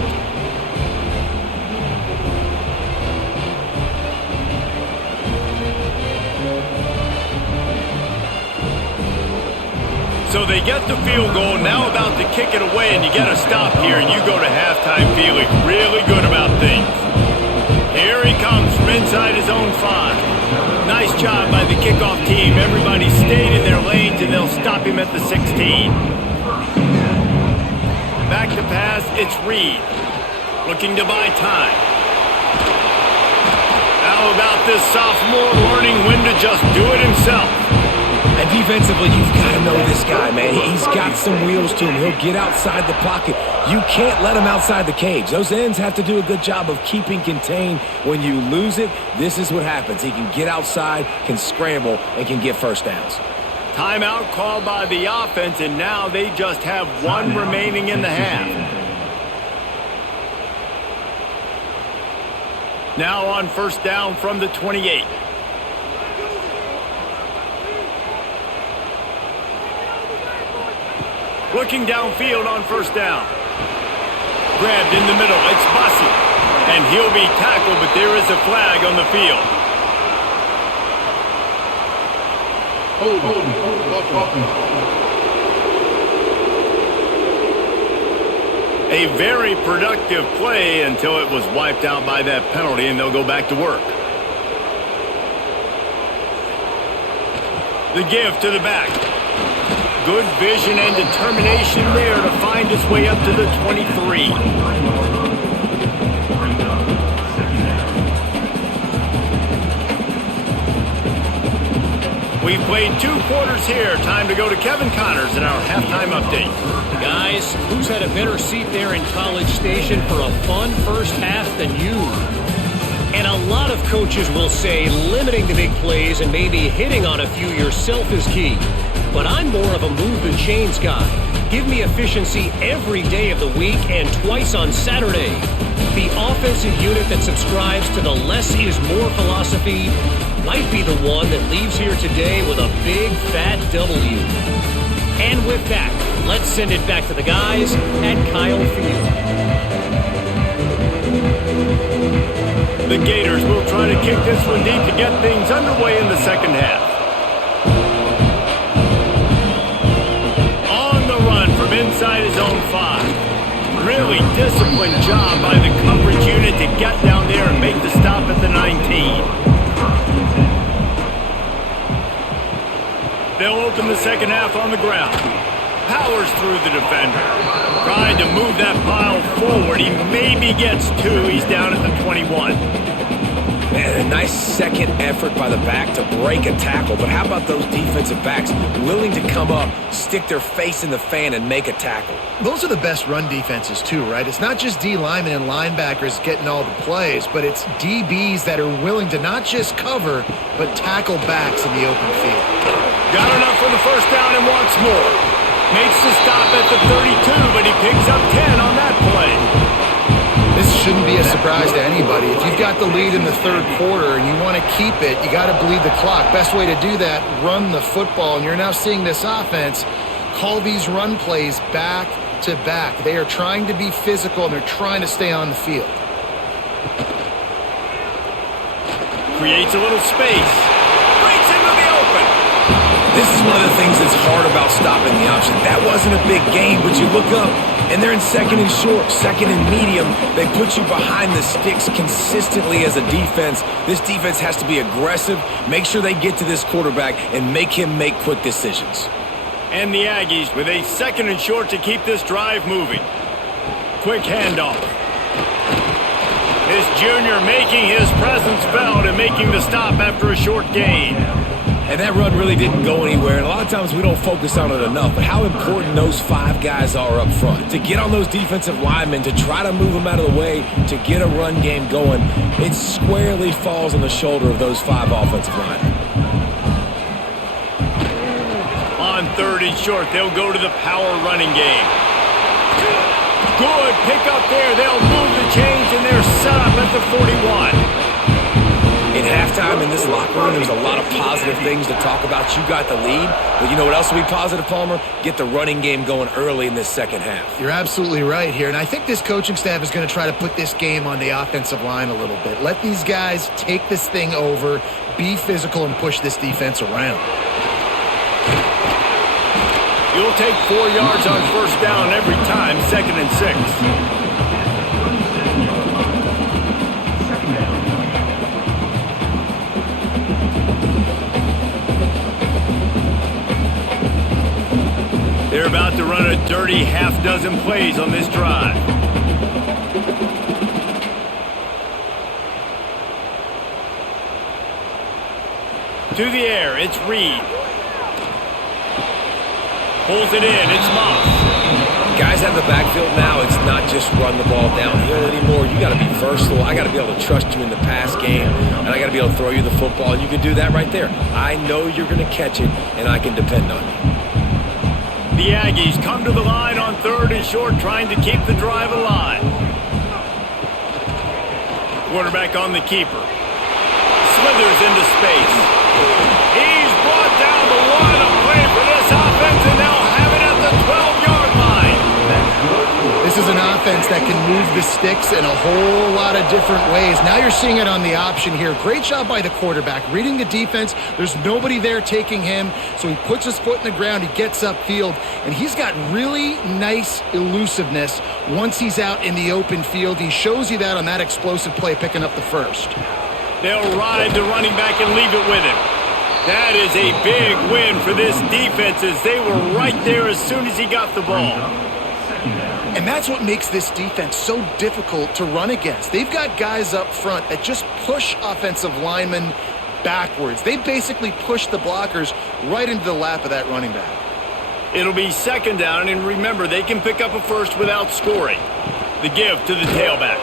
So they get the field goal, now about to kick it away, and you got to stop here, and you go to halftime feeling really good about things. Here he comes from inside his own 5. Nice job by the kickoff team. Everybody stayed in their lanes, and they'll stop him at the 16. Back to pass, it's Reed. Looking to buy time. How about this sophomore learning when to just do it himself? And defensively, you've got to know this guy, man. He's got some wheels to him. He'll get outside the pocket. You can't let him outside the cage. Those ends have to do a good job of keeping contained. When you lose it, this is what happens. He can get outside, can scramble, and can get first downs. Timeout called by the offense, and now they just have 1 remaining in the half. Now on 1st down from the 28. Looking downfield on 1st down. Grabbed in the middle. It's Bussey. And he'll be tackled, but there is a flag on the field. A very productive play until it was wiped out by that penalty, and they'll go back to work. The give to the back. Good vision and determination there to find his way up to the 23. We've played 2 quarters here. Time to go to Kevin Connors in our halftime update. Guys, who's had a better seat there in College Station for a fun first half than you? And a lot of coaches will say limiting the big plays and maybe hitting on a few yourself is key. But I'm more of a move the chains guy. Give me efficiency every day of the week and twice on Saturday. The offensive unit that subscribes to the less is more philosophy might be the one that leaves here today with a big fat W. And with that, let's send it back to the guys at Kyle Field. The Gators will try to kick this one deep to get things underway in the second half. On the run from inside his own 5. Really disciplined job by the coverage unit to get down there and make the stop at the 19. They'll open the second half on the ground. Powers through the defender. Trying to move that pile forward. He maybe gets 2. He's down at the 21. Man, a nice second effort by the back to break a tackle. But how about those defensive backs willing to come up, stick their face in the fan, and make a tackle? Those are the best run defenses too, right? It's not just D linemen and linebackers getting all the plays, but it's DBs that are willing to not just cover, but tackle backs in the open field. Got enough for the first down and wants more. Makes the stop at the 32, but he picks up 10 on that play. This shouldn't be a surprise to anybody. If you've got the lead in the third quarter and you want to keep it, you got to bleed the clock. Best way to do that, run the football. And you're now seeing this offense call these run plays back to back. They are trying to be physical and they're trying to stay on the field. Creates a little space. Breaks into the open. This is one of the things that's hard about stopping the option. That wasn't a big gain, but you look up, and they're in second and short, second and medium. They put you behind the sticks consistently as a defense. This defense has to be aggressive, make sure they get to this quarterback, and make him make quick decisions. And the Aggies with a second and short to keep this drive moving. Quick handoff. This junior making his presence felt and making the stop after a short gain. And that run really didn't go anywhere, and a lot of times we don't focus on it enough, but how important those 5 guys are up front. To get on those defensive linemen, to try to move them out of the way, to get a run game going, it squarely falls on the shoulder of those 5 offensive linemen. On 3rd and short, they'll go to the power running game. Good pick up there. They'll move the chains, and they're set up at the 41. In halftime in this locker room, there's a lot of positive things to talk about. You got the lead, but you know what else will be positive, Palmer? Get the running game going early in this second half. You're absolutely right here, and I think this coaching staff is going to try to put this game on the offensive line a little bit. Let these guys take this thing over, be physical, and push this defense around. You'll take 4 yards on first down every time, 2nd and 6. They're about to run a dirty half-dozen plays on this drive. To the air, it's Reed. Pulls it in, it's Moss. Guys out of the backfield now, it's not just run the ball downhill anymore. You got to be versatile. I got to be able to trust you in the pass game, and I got to be able to throw you the football, and you can do that right there. I know you're going to catch it, and I can depend on you. The Aggies come to the line on 3rd and short, trying to keep the drive alive. Quarterback on the keeper. Slithers into space. He's brought down the line of play for this offense, and they'll have it at the 12-yard line. This is an offense that can move the sticks in a whole lot of different ways. Now you're seeing it on the option here. Great job by the quarterback. Reading the defense, there's nobody there taking him, so he puts his foot in the ground, he gets upfield, and he's got really nice elusiveness once he's out in the open field. He shows you that on that explosive play, picking up the first. They'll ride the running back and leave it with him. That is a big win for this defense as they were right there as soon as he got the ball. And that's what makes this defense so difficult to run against. They've got guys up front that just push offensive linemen backwards. They basically push the blockers right into the lap of that running back. It'll be second down, and remember, they can pick up a first without scoring. The give to the tailback.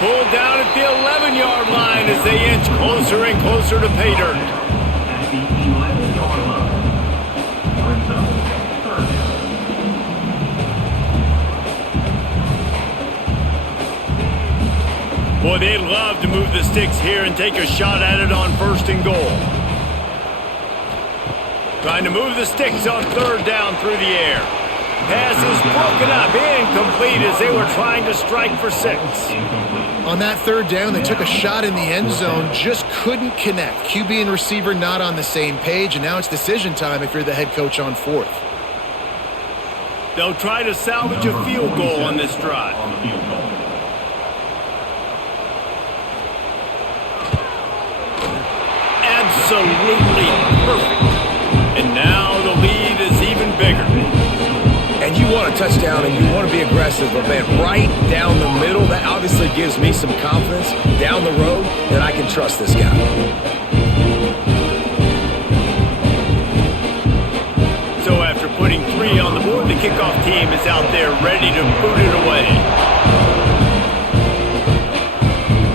Pulled down at the 11-yard line as they inch closer and closer to pay dirt. At the 11-yard line. Brings up third down. Boy, they'd love to move the sticks here and take a shot at it on first and goal. Trying to move the sticks on third down through the air. Pass is broken up, incomplete as they were trying to strike for 6. On that third down, they took a shot in the end zone, just couldn't connect. QB and receiver not on the same page, and now it's decision time if you're the head coach on fourth. They'll try to salvage a field goal on this drive. On the field goal. Absolutely perfect. And now the lead is even bigger. And you want a touchdown and you want to be aggressive, but man, right down the middle, that obviously gives me some confidence down the road that I can trust this guy. So after putting 3 on the board, the kickoff team is out there ready to boot it away.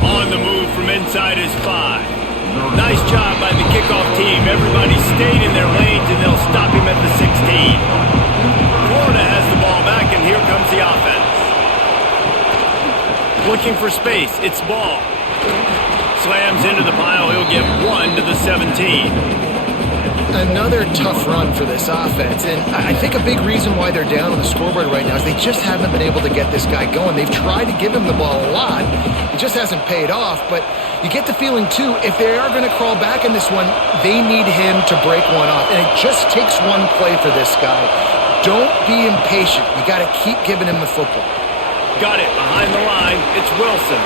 On the move from inside is 5. Nice job by the kickoff team. Everybody stayed in their lanes, and they'll stop him at the 16. Florida has the ball back, and here comes the offense. Looking for space. It's ball. Slams into the pile. He'll get 1 to the 17. Another tough run for this offense, and I think a big reason why they're down on the scoreboard right now is they just haven't been able to get this guy going. They've tried to give him the ball a lot. It just hasn't paid off, but you get the feeling, too, if they are going to crawl back in this one, they need him to break one off, and it just takes one play for this guy. Don't be impatient. You got to keep giving him the football. Got it behind the line. It's Wilson.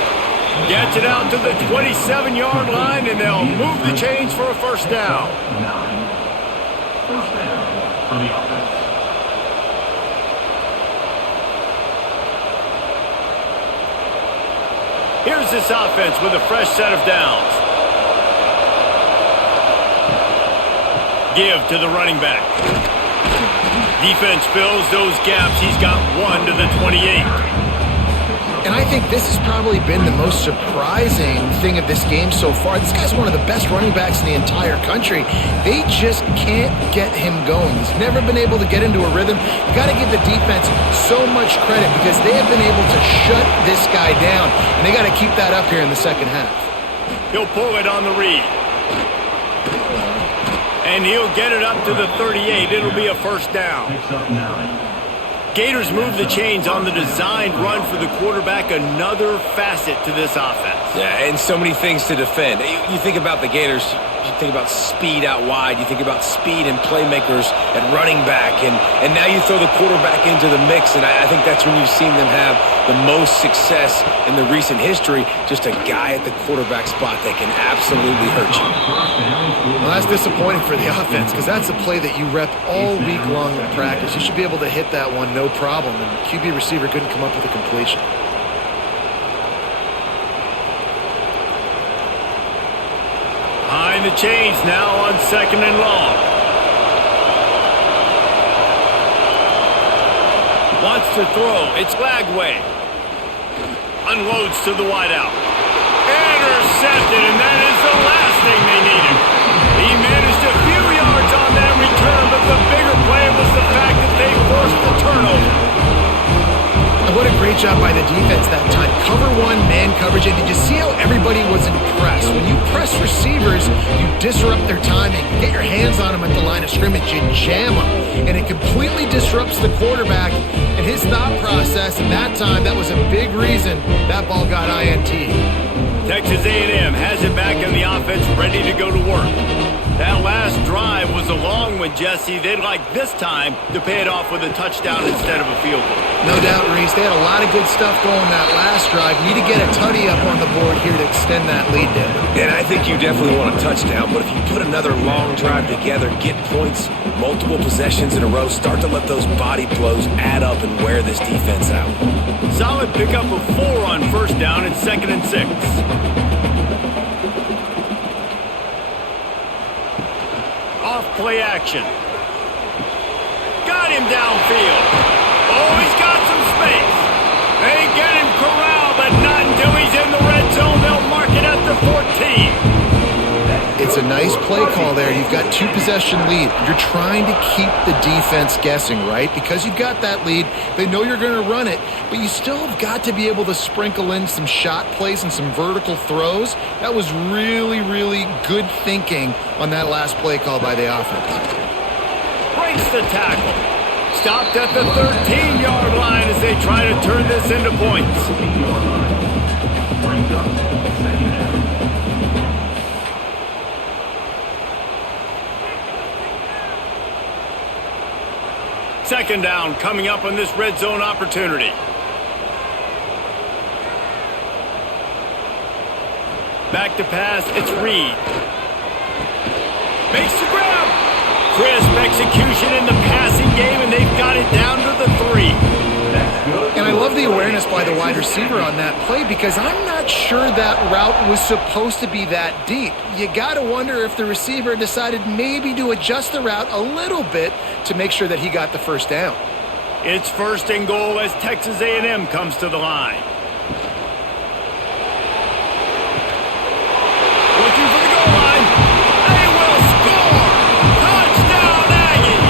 Gets it out to the 27-yard line, and they'll move the chains for a first down. 9. First down for the offense. Here's this offense with a fresh set of downs. Give to the running back. Defense fills those gaps. He's got 1 to the 28. And I think this has probably been the most surprising thing of this game so far. This guy's one of the best running backs in the entire country. They just can't get him going. He's never been able to get into a rhythm. You got to give the defense so much credit because they have been able to shut this guy down. And they got to keep that up here in the second half. He'll pull it on the read. And he'll get it up to the 38. It'll be a first down. Picks up 9. Gators move the chains on the designed run for the quarterback, another facet to this offense. Yeah, and so many things to defend. You think about the Gators, you think about speed out wide, you think about speed and playmakers at running back, and now you throw the quarterback into the mix, and I think that's when you've seen them have the most success in the recent history, just a guy at the quarterback spot that can absolutely hurt you. Well, that's disappointing for the offense because that's a play that you rep all week long in practice. You should be able to hit that one no problem, and the QB receiver couldn't come up with a completion. Behind the chains now on second and long. Wants to throw. It's Lagway. Unloads to the wideout. Intercepted, and that is the last thing they needed. He managed a few yards on that return, but the bigger play was the fact that they forced the turnover. And what a great job by the defense that time. Cover 1, man coverage, and did you see how everybody was impressed? When you press receivers, you disrupt their timing. You get your hands on them at the line of scrimmage, you jam them, and it completely disrupts the quarterback and his thought process, and that time, that was a big reason that ball got INT. Texas A&M has it back in the offense, ready to go to work. That last drive was a long one, Jesse. They'd like this time to pay it off with a touchdown instead of a field goal. No doubt, Reese. They had a lot of good stuff going that last drive. Need to get a tutty up on the board here to extend that lead down. And I think you definitely want a touchdown, but if you put another long drive together, get points, multiple possessions in a row, start to let those body blows add up and wear this defense out. Solid pickup of 4 on first down and 2nd and 6. Off play action. Got him downfield. Oh, he's got some space. They get him corralled, but not until he's in the red zone. They'll mark it at the 14. It's a nice play call there. You've got 2-possession lead. You're trying to keep the defense guessing, right? Because you've got that lead, they know you're going to run it, but you still have got to be able to sprinkle in some shot plays and some vertical throws. That was really, really good thinking on that last play call by the offense. Breaks the tackle. Stopped at the 13-yard line as they try to turn this into points. Brings up 2nd down. Second down coming up on this red zone opportunity. Back to pass, it's Reed. Makes the grab. Crisp execution in the passing game, and they've got it down to the 3. And I love the awareness by the wide receiver on that play because I'm not sure that route was supposed to be that deep. You got to wonder if the receiver decided maybe to adjust the route a little bit to make sure that he got the first down. It's 1st and goal as Texas A&M comes to the line. Looking for the goal line. They will score! Touchdown, Aggies!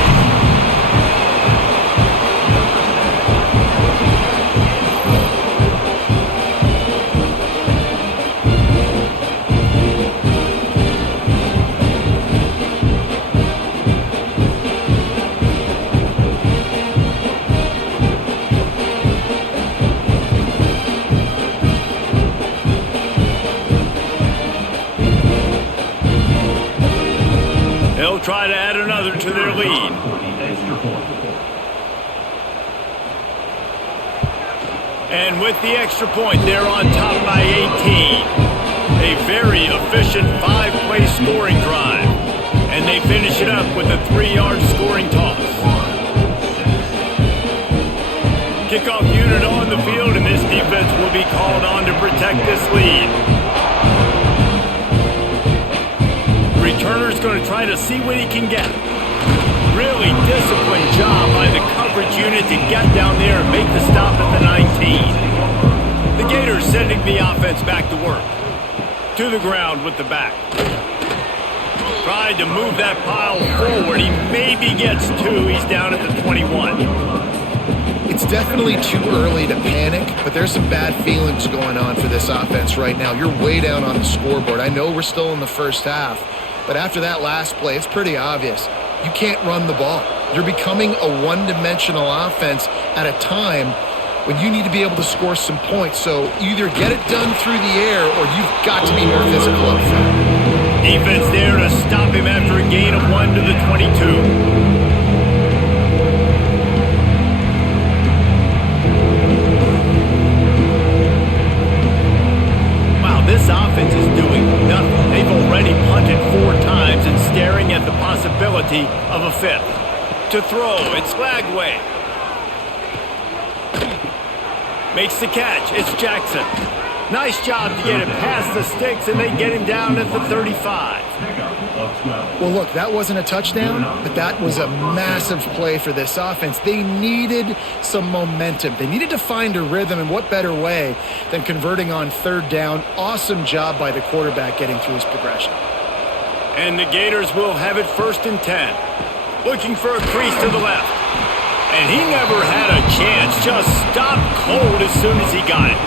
They'll try to add another to their lead. And with the extra point, they're on top by 18. A very efficient 5-play scoring drive. And they finish it up with a 3-yard scoring toss. Kickoff unit on the field, and this defense will be called on to protect this lead. Returner's going to try to see what he can get. Really disciplined job by the coverage unit to get down there and make the stop at the 19. The Gators sending the offense back to work. To the ground with the back. Tried to move that pile forward. He maybe gets 2. He's down at the 21. It's definitely too early to panic, but there's some bad feelings going on for this offense right now. You're way down on the scoreboard. I know we're still in the first half, but after that last play, it's pretty obvious. You can't run the ball. You're becoming a one-dimensional offense at a time when you need to be able to score some points. So either get it done through the air or you've got to be more physical up front. Defense there to stop him after a gain of 1 to the 22. This offense is doing nothing. They've already punted 4 times and staring at the possibility of a 5th. To throw, it's Lagway. Makes the catch, it's Jackson. Nice job to get him past the sticks, and they get him down at the 35. Well, look, that wasn't a touchdown, but that was a massive play for this offense. They needed some momentum. They needed to find a rhythm, and what better way than converting on 3rd down. Awesome job by the quarterback getting through his progression. And the Gators will have it 1st and 10. Looking for a crease to the left. And he never had a chance. Just stopped cold as soon as he got it.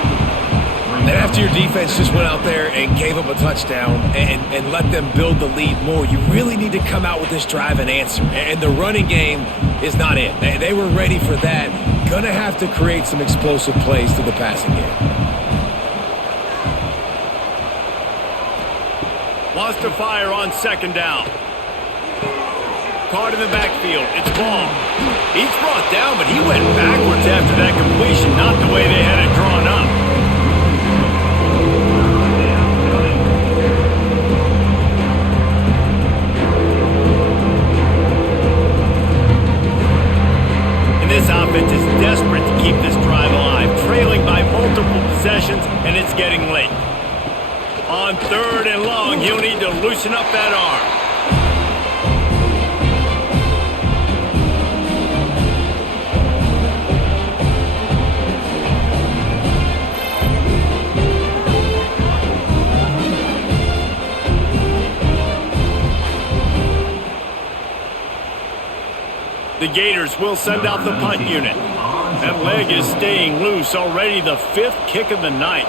And after your defense just went out there and gave up a touchdown and let them build the lead more, you really need to come out with this drive and answer. And the running game is not it. They were ready for that. Going to have to create some explosive plays to the passing game. Wants to fire on 2nd down. caught in the backfield. It's ball. He's brought down, but he went backwards after that completion, not the way they had it drawn up. And this offense is desperate to keep this drive alive, trailing by multiple possessions, and it's getting late. On 3rd and long, he'll need to loosen up that arm. The Gators will send out the punt unit. That leg is staying loose, already the 5th kick of the night.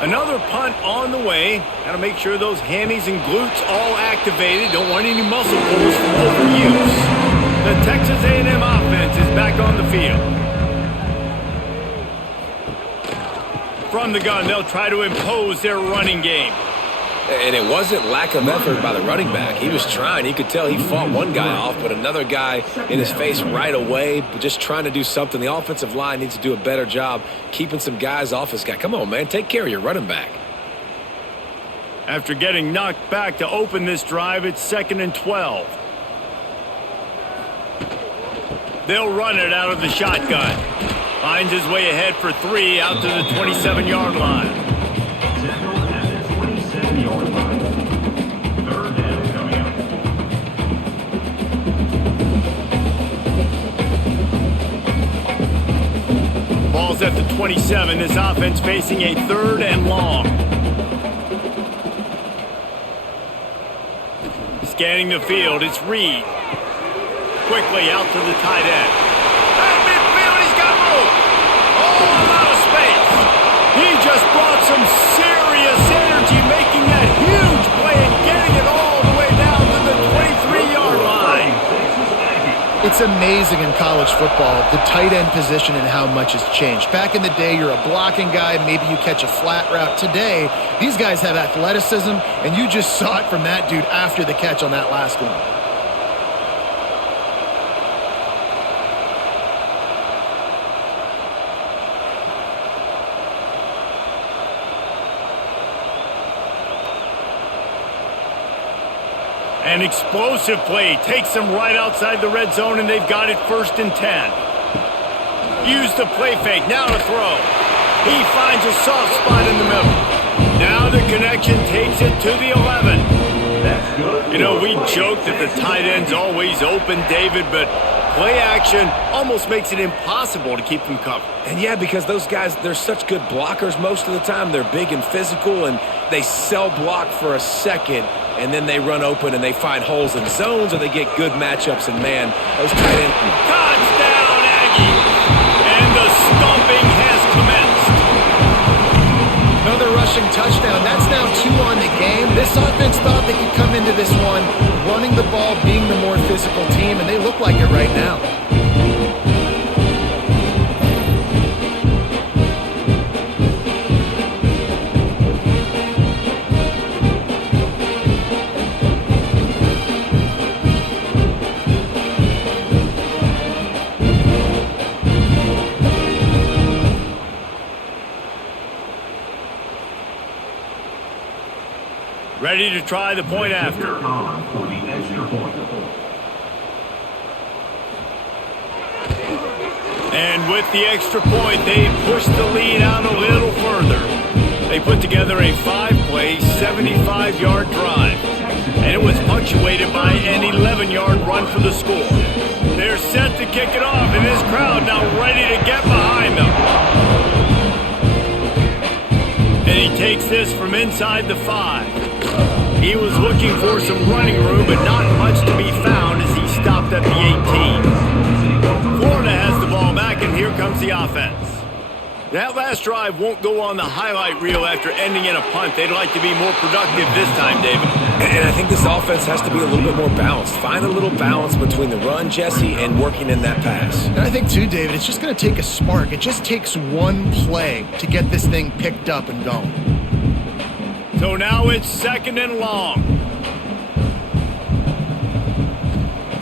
Another punt on the way. Got to make sure those hammies and glutes all activated. Don't want any muscle pulls from overuse. The Texas A&M offense is back on the field. From the gun, they'll try to impose their running game. And it wasn't lack of effort by the running back. He was trying. You could tell he fought one guy off, but another guy in his face right away, just trying to do something. The offensive line needs to do a better job keeping some guys off this guy. Come on, man. Take care of your running back. After getting knocked back to open this drive, it's 2nd and 12. They'll run it out of the shotgun. Finds his way ahead for 3 out to the 27-yard line. Ball's at the 27. This offense facing a 3rd and long. Scanning the field, it's Reed. Quickly out to the tight end. At midfield, he's got room. Oh, a lot of space. He just brought some serious energy, making that huge play and getting it all the way down to the 23-yard line. It's amazing in college football, the tight end position and how much has changed. Back in the day, you're a blocking guy, maybe you catch a flat route. Today, these guys have athleticism, and you just saw it from that dude after the catch on that last one. An explosive play takes them right outside the red zone, and they've got it 1st and 10. Use the play fake, now to throw. He finds a soft spot in the middle. Now the connection takes it to the 11. That's good. You know, we joke that the tight end's always open, David, but play action almost makes it impossible to keep them covered. And yeah, because those guys, they're such good blockers most of the time. They're big and physical, and they sell block for a second, and then they run open and they find holes in zones, or they get good matchups. And man, those tight ends. Touchdown, Aggie! And the stomping has commenced. Another rushing touchdown. That's now 2 on the game. This offense thought they could come into this one running the ball, being the more physical team, and they look like it right now. Ready to try the point after. On for the extra point. And with the extra point, they push the lead out a little further. They put together a 5-play, 75-yard drive. And it was punctuated by an 11-yard run for the score. They're set to kick it off, and this crowd now ready to get behind them. And he takes this from inside the 5. He was looking for some running room, but not much to be found as he stopped at the 18. Florida has the ball back, and here comes the offense. That last drive won't go on the highlight reel after ending in a punt. They'd like to be more productive this time, David. And I think this offense has to be a little bit more balanced. Find a little balance between the run, Jesse, and working in that pass. And I think, too, David, it's just going to take a spark. It just takes one play to get this thing picked up and going. So now it's 2nd and long.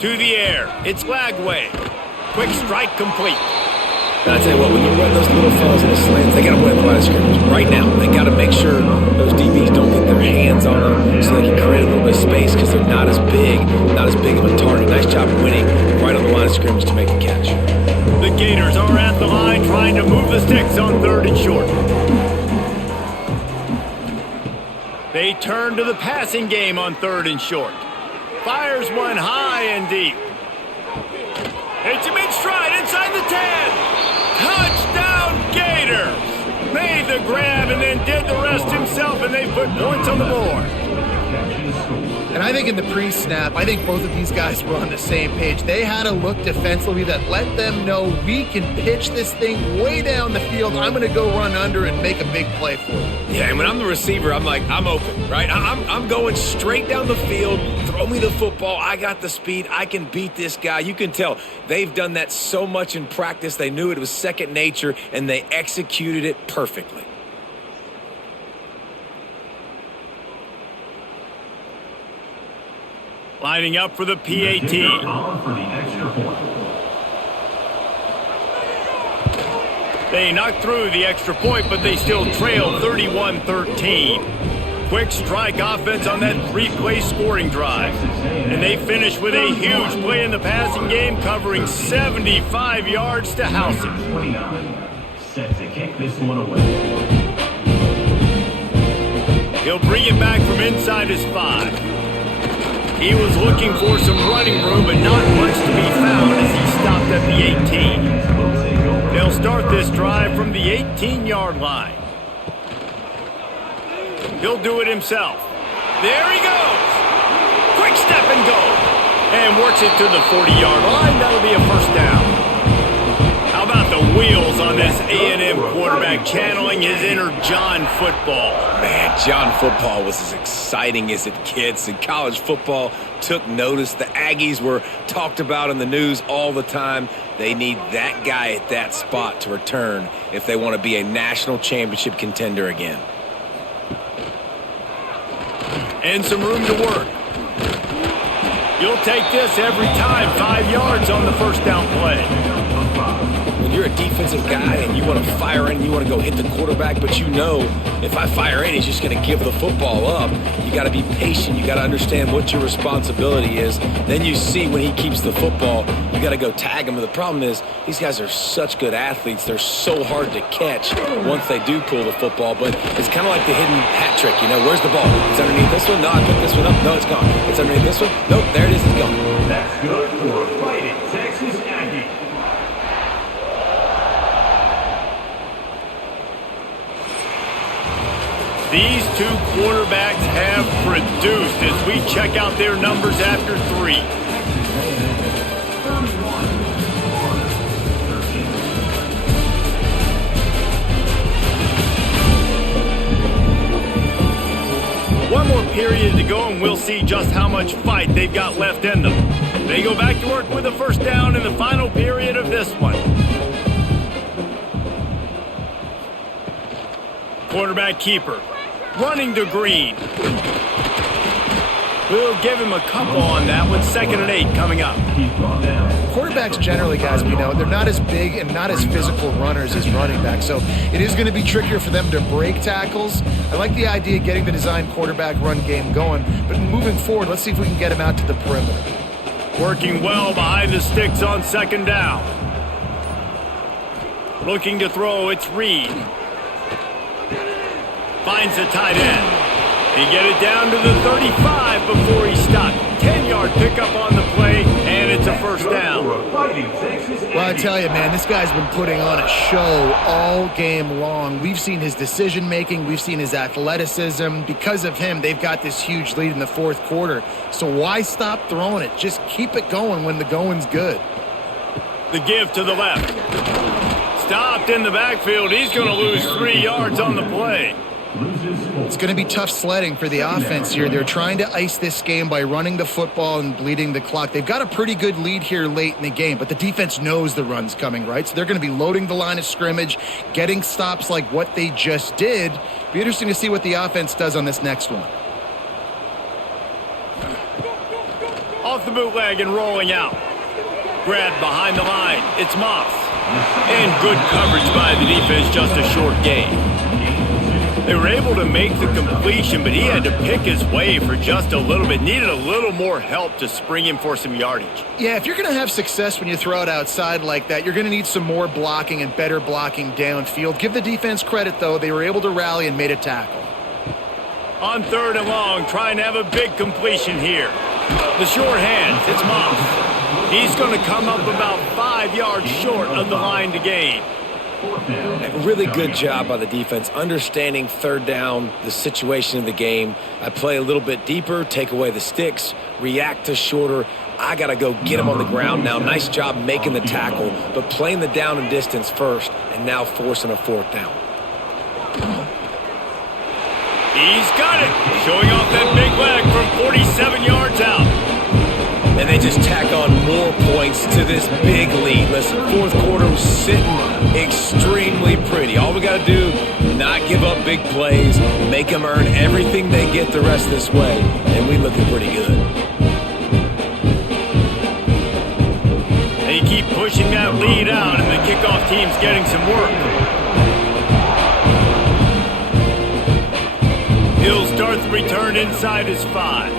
To the air. It's Lagway. Quick strike complete. And I tell you what, when you run those little fellas in the slants, they got to win the line of scrimmage right now. They got to make sure those DBs don't get their hands on them so they can create a little bit of space because they're not as big of a target. Nice job winning right on the line of scrimmage to make the catch. The Gators are at the line trying to move the sticks on 3rd and short. They turn to the passing game on 3rd and short. Fires one high and deep. It's a mid-stride inside the 10. Touchdown Gators! Made the grab and then did the rest himself, and they put points on the board. And I think in the pre-snap, I think both of these guys were on the same page. They had a look defensively that let them know we can pitch this thing way down the field. I'm going to go run under and make a big play for you. Yeah, and when I'm the receiver, I'm like, I'm open, right? I'm going straight down the field. Throw me the football. I got the speed. I can beat this guy. You can tell they've done that so much in practice. They knew it was second nature, and they executed it perfectly. Lining up for the PAT. They knocked through the extra point, but they still trail 31-13. Quick strike offense on that 3-play scoring drive. And they finish with a huge play in the passing game, covering 75 yards to house it. 29. Set to kick this one away. He'll bring it back from inside his 5. He was looking for some running room, but not much to be found as he stopped at the 18. They'll start this drive from the 18-yard line. He'll do it himself. There he goes. Quick step and go. And works it to the 40-yard line. That'll be a first down. How about the wheels on this A&M quarterback channeling his inner John football? Man, John football was as exciting as it gets, and college football took notice. The Aggies were talked about in the news all the time. They need that guy at that spot to return if they want to be a national championship contender again. And some room to work. You'll take this every time. 5 yards on the first down play. When you're a defensive guy and you want to fire in, you want to go hit the quarterback, but you know if I fire in, he's just going to give the football up. You got to be patient. You got to understand what your responsibility is. Then you see when he keeps the football, you got to go tag him. But the problem is these guys are such good athletes. They're so hard to catch once they do pull the football. But it's kind of like the hidden hat trick. You know, where's the ball? It's underneath this one. No, I picked this one up. No, it's gone. It's underneath this one. Nope, there it is. It's gone. That's good for a fighting Texas Aggie. These two quarterbacks have produced as we check out their numbers after 3. One more period to go, and we'll see just how much fight they've got left in them. They go back to work with a first down in the final period of this one. Quarterback keeper. Running to Green. We'll give him a couple on that one. 2nd and 8 coming up. Quarterbacks generally, guys, we know, they're not as big and not as physical runners as running backs, so it is going to be trickier for them to break tackles. I like the idea of getting the design quarterback run game going, but moving forward, let's see if we can get him out to the perimeter. Working well behind the sticks on 2nd down. Looking to throw, it's Reed. Finds the tight end. He get it down to the 35 before he stopped. 10-yard pickup on the play, and it's a first down. Well, I tell you, man, this guy's been putting on a show all game long. We've seen his decision-making. We've seen his athleticism. Because of him, they've got this huge lead in the 4th quarter. So why stop throwing it? Just keep it going when the going's good. The give to the left. Stopped in the backfield. He's going to lose 3 yards on the play. It's going to be tough sledding for the offense here. They're trying to ice this game by running the football and bleeding the clock. They've got a pretty good lead here late in the game, but the defense knows the run's coming, right? So they're going to be loading the line of scrimmage, getting stops like what they just did. Be interesting to see what the offense does on this next one. Off the boot bootleg and rolling out. Grabbed behind the line. It's Moss. And good coverage by the defense, just a short gain. They were able to make the completion, but he had to pick his way for just a little bit. Needed a little more help to spring him for some yardage. Yeah, if you're going to have success when you throw it outside like that, you're going to need some more blocking and better blocking downfield. Give the defense credit, though. They were able to rally and made a tackle. On 3rd and long, trying to have a big completion here. The short hands, it's Moss. He's going to come up about 5 yards short of the line to gain. A really good job by the defense, understanding 3rd down, the situation of the game. I play a little bit deeper, take away the sticks, react to shorter. I got to go get him on the ground now. Nice job making the tackle, but playing the down and distance first, and now forcing a 4th down. He's got it, showing off that big leg from 47 yards out. And they just tack on more points to this big lead. Listen, 4th quarter was sitting extremely pretty. All we got to do, not give up big plays, make them earn everything they get the rest of this way, and we looking pretty good. They keep pushing that lead out, and the kickoff team's getting some work. He'll start the return inside his 5.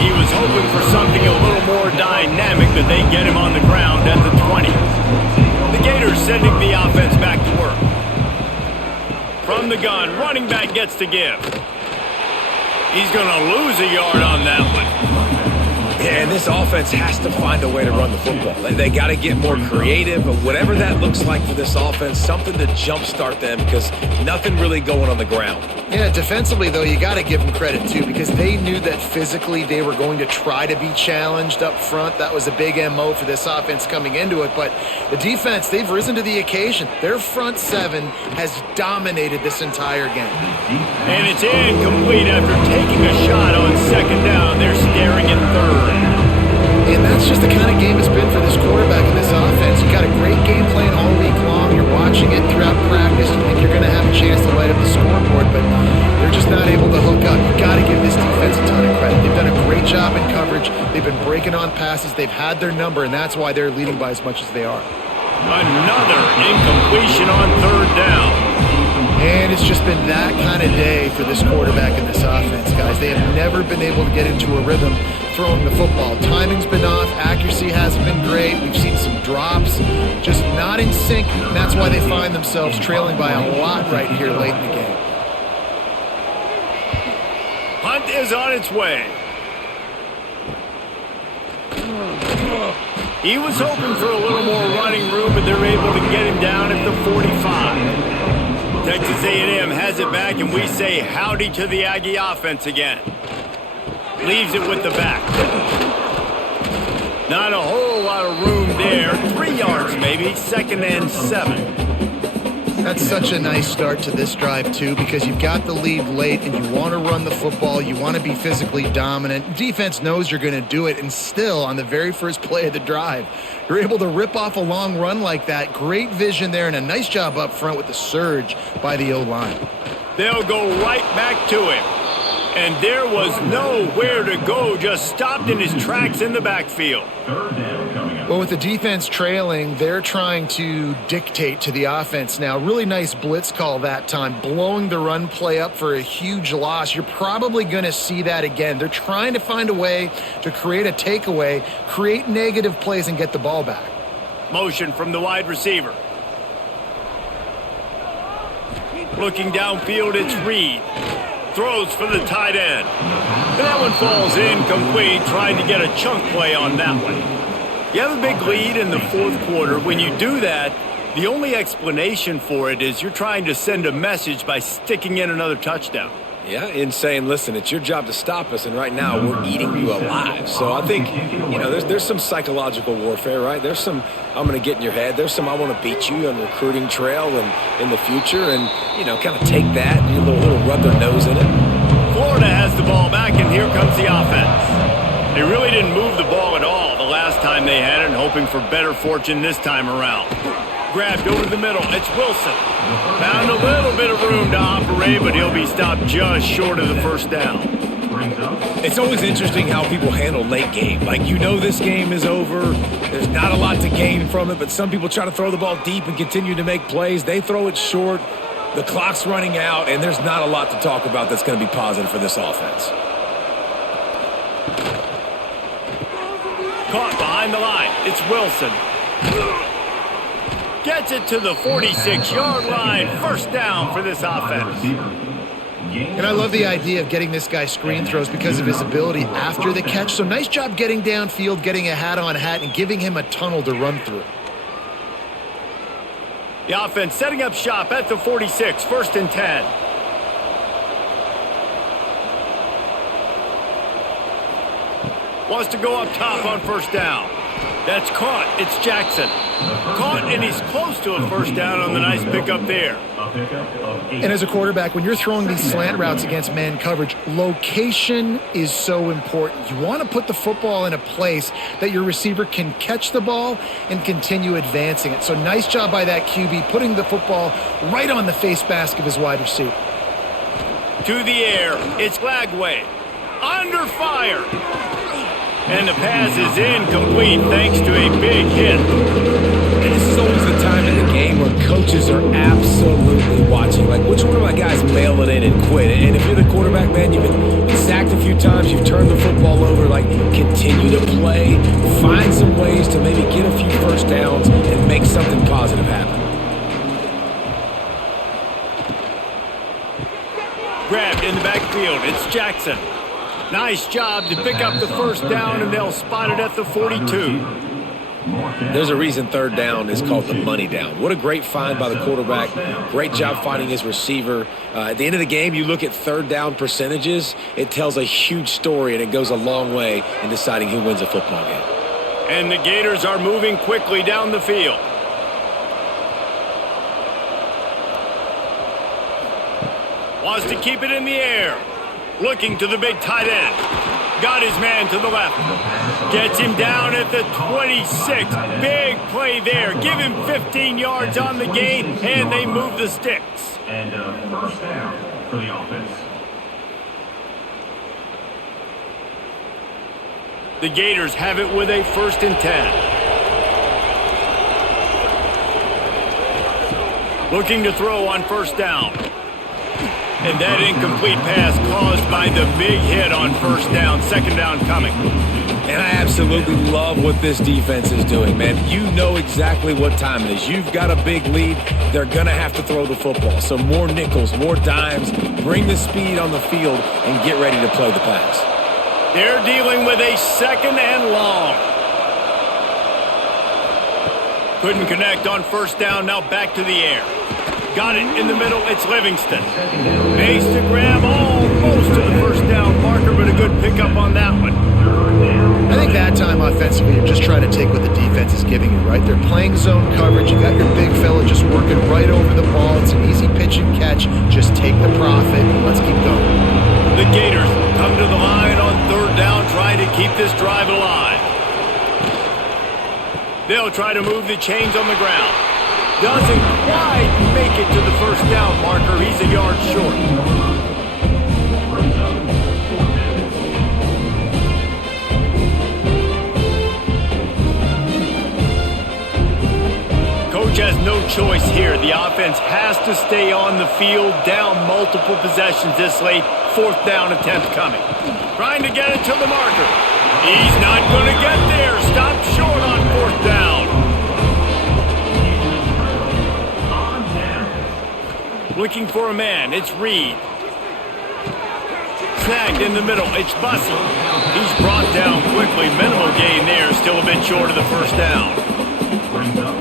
He was hoping for something a little more dynamic, but they get him on the ground at the 20. The Gators sending the offense back to work. From the gun, running back gets to give. He's going to lose a yard on that one. Yeah, and this offense has to find a way to run the football. They got to get more creative, but whatever that looks like for this offense, something to jumpstart them because nothing really going on the ground. Yeah, defensively, though, you got to give them credit, too, because they knew that physically they were going to try to be challenged up front. That was a big MO for this offense coming into it. But the defense, they've risen to the occasion. Their front 7 has dominated this entire game. And it's incomplete after taking a shot on 2nd down. They're staring at 3rd. And that's just the kind of game it's been for this quarterback and this offense. You got a great game plan all week long. You're watching it throughout practice. You think you're going to have a chance to light up the scoreboard, but they're just not able to hook up. You got to give this defense a ton of credit. They've done a great job in coverage. They've been breaking on passes. They've had their number, and that's why they're leading by as much as they are. Another incompletion on 3rd down. And it's just been that kind of day for this quarterback and this offense, guys. They have never been able to get into a rhythm throwing the football. Timing's been off. Accuracy hasn't been great. We've seen some drops. Just not in sync, and that's why they find themselves trailing by a lot right here late in the game. Hunt is on its way. He was hoping for a little more running room, but they're able to get him down at the 45. Texas A&M has it back, and we say howdy to the Aggie offense again. Leaves it with the back. Not a whole lot of room there. 3 yards maybe, 2nd and 7. That's such a nice start to this drive, too, because you've got the lead late and you want to run the football. You want to be physically dominant. Defense knows you're going to do it, and still, on the very first play of the drive, you're able to rip off a long run like that. Great vision there and a nice job up front with the surge by the O-line. They'll go right back to him. And there was nowhere to go, just stopped in his tracks in the backfield. 3rd down coming up. Well, with the defense trailing, they're trying to dictate to the offense now. Really nice blitz call that time, blowing the run play up for a huge loss. You're probably going to see that again. They're trying to find a way to create a takeaway, create negative plays, and get the ball back. Motion from the wide receiver. Looking downfield, it's Reed. Throws for the tight end. That one falls incomplete, trying to get a chunk play on that one. You have a big lead in the 4th quarter. When you do that, the only explanation for it is you're trying to send a message by sticking in another touchdown. Yeah, in saying, listen, it's your job to stop us, and right now we're eating you alive. So I think, there's some psychological warfare, right? There's some, I'm going to get in your head. There's some, I want to beat you on the recruiting trail and in the future, and, kind of take that and a little rub their nose in it. Florida has the ball back, and here comes the offense. They really didn't move the ball at all the last time they had it, hoping for better fortune this time around. Grabbed over the middle. It's Wilson. Found a little bit of room to operate, but he'll be stopped just short of the 1st down. Brings up It's always interesting how people handle late game. Like, you know this game is over. There's not a lot to gain from it, but some people try to throw the ball deep and continue to make plays. They throw it short. The clock's running out, and there's not a lot to talk about that's going to be positive for this offense. Caught behind the line. It's Wilson. Gets it to the 46-yard line. First down for this offense. And I love the idea of getting this guy screen throws because of his ability after the catch. So nice job getting downfield, getting a hat-on-hat, and giving him a tunnel to run through. The offense setting up shop at the 46, 1st and 10. Wants to go up top on first down. That's caught. It's Jackson. Caught, and he's close to a first down on the nice pickup there. And as a quarterback, when you're throwing these slant routes against man coverage, location is so important. You want to put the football in a place that your receiver can catch the ball and continue advancing it. So nice job by that QB, putting the football right on the face mask of his wide receiver. To the air. It's Lagway. Under fire. And the pass is incomplete thanks to a big hit. And this is always the time in the game where coaches are absolutely watching. Like, which one of my guys mail it in and quit? And if you're the quarterback, man, you've been sacked a few times, you've turned the football over, like, continue to play, find some ways to maybe get a few first downs and make something positive happen. Grabbed in the backfield. It's Jackson. Nice job to pick up the first down, and they'll spot it at the 42. There's a reason third down is called the money down. What a great find by the quarterback. Great job finding his receiver. At the end of the game, you look at third down percentages. It tells a huge story, and it goes a long way in deciding who wins a football game. And the Gators are moving quickly down the field. Wants to keep it in the air. Looking to the big tight end. Got his man to the left. Gets him down at the 26. Big play there. Give him 15 yards on the gain, and they move the sticks. And first down for the offense. The Gators have it with a 1st and 10. Looking to throw on first down. And that incomplete pass caused by the big hit on first down. 2nd down coming. And I absolutely love what this defense is doing, man. You know exactly what time it is. You've got a big lead. They're going to have to throw the football. So more nickels, more dimes. Bring the speed on the field and get ready to play the pass. They're dealing with a 2nd and long. Couldn't connect on first down. Now back to the air. Got it in the middle. It's Livingston. Makes the grab almost to the first down marker, but a good pickup on that one. I think that time offensively, you're just trying to take what the defense is giving you, right? They're playing zone coverage. You got your big fella just working right over the ball. It's an easy pitch and catch. Just take the profit. Let's keep going. The Gators come to the line on 3rd down, trying to keep this drive alive. They'll try to move the chains on the ground. Doesn't quite make it to the first down marker. He's a yard short. Coach has no choice here. The offense has to stay on the field, down multiple possessions this late. 4th down attempt coming. Trying to get it to the marker. He's not going to get there. Stop short on 4th down. Looking for a man. It's Reed. Snagged in the middle. It's Bussey. He's brought down quickly. Minimal gain there. Still a bit short of the first down.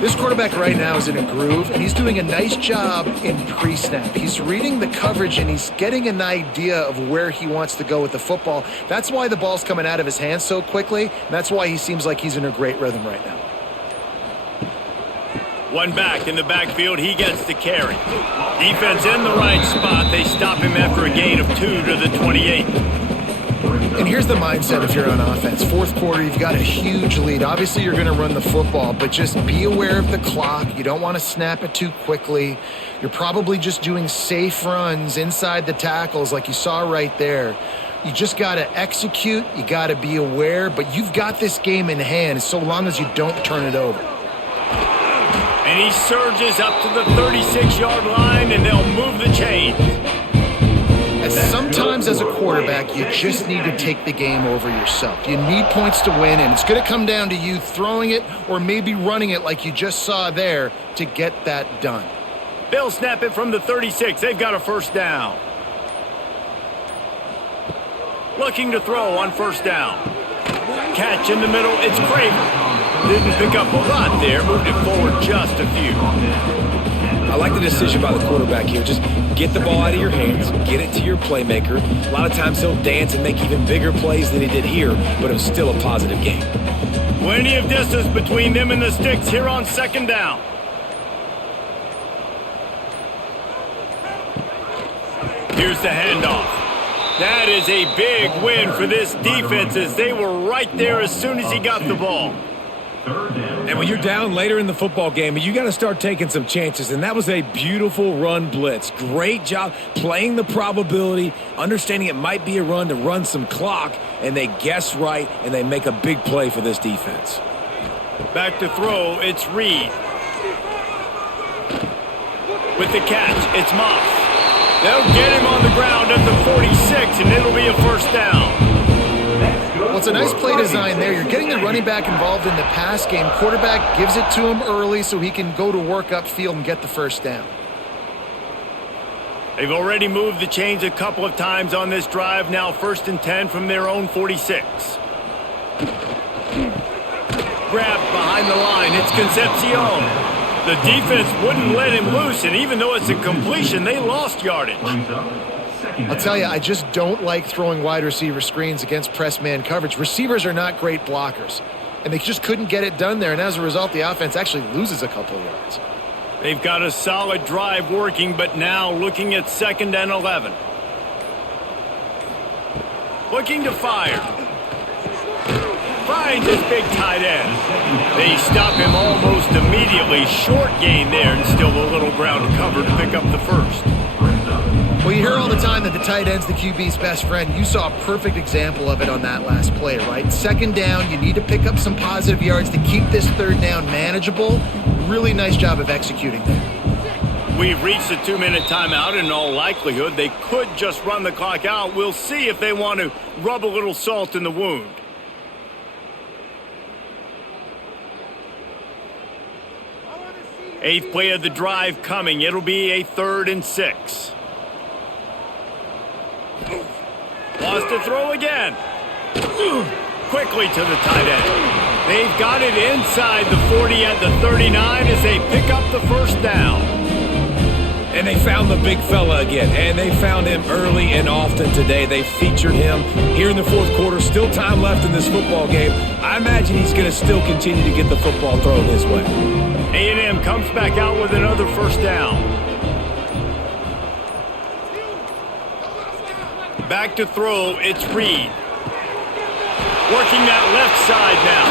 This quarterback right now is in a groove, and he's doing a nice job in pre-snap. He's reading the coverage, and he's getting an idea of where he wants to go with the football. That's why the ball's coming out of his hands so quickly. That's why he seems like he's in a great rhythm right now. One back in the backfield. He gets the carry. Defense in the right spot. They stop him after a gain of 2 to the 28. And here's the mindset if you're on offense. 4th quarter, you've got a huge lead. Obviously, you're going to run the football, but just be aware of the clock. You don't want to snap it too quickly. You're probably just doing safe runs inside the tackles like you saw right there. You just got to execute. You got to be aware. But you've got this game in hand so long as you don't turn it over. And he surges up to the 36-yard line, and they'll move the chain. And sometimes as a quarterback, you just need to take the game over yourself. You need points to win, and it's going to come down to you throwing it or maybe running it like you just saw there to get that done. They'll snap it from the 36. They've got a first down. Looking to throw on first down. Catch in the middle. It's Kramer. Didn't pick up a lot there. Moved it forward just a few. I like the decision by the quarterback here. Just get the ball out of your hands, get it to your playmaker. A lot of times he'll dance and make even bigger plays than he did here, but it was still a positive game. Plenty of distance between them and the sticks here on second down. Here's the handoff. That is a big win for this defense as they were right there as soon as he got the ball. And when you're down later in the football game, you got to start taking some chances, and that was a beautiful run blitz. Great job playing the probability, understanding it might be a run to run some clock, and they guess right, and they make a big play for this defense. Back to throw, it's Reed. With the catch, it's Moss. They'll get him on the ground at the 46, and it'll be a first down. Well, it's a nice play design there. You're getting the running back involved in the pass game. Quarterback gives it to him early so he can go to work upfield and get the first down. They've already moved the chains a couple of times on this drive. Now 1st and 10 from their own 46. Grabbed behind the line. It's Concepcion. The defense wouldn't let him loose, and even though it's a completion, they lost yardage. I'll tell you, I just don't like throwing wide receiver screens against press man coverage. Receivers are not great blockers, and they just couldn't get it done there, and as a result, the offense actually loses a couple of yards. They've got a solid drive working, but now looking at 2nd and 11. Looking to fire. Finds his big tight end. They stop him almost immediately. Short gain there, and still a little ground to cover to pick up the first. Well, you hear all the time that the tight end's the QB's best friend. You saw a perfect example of it on that last play, right? 2nd down, you need to pick up some positive yards to keep this 3rd down manageable. Really nice job of executing there. We've reached a 2-minute timeout. In all likelihood, they could just run the clock out. We'll see if they want to rub a little salt in the wound. Eighth play of the drive coming. It'll be a 3rd and 6. Lost to throw again. Quickly to the tight end. They've got it inside the 40 at the 39 as they pick up the first down. And they found the big fella again, and they found him early and often today. They featured him here in the 4th quarter. Still time left in this football game. I imagine he's going to still continue to get the football thrown his way. A&M comes back out with another first down. Back to throw, it's Reed. Working that left side now.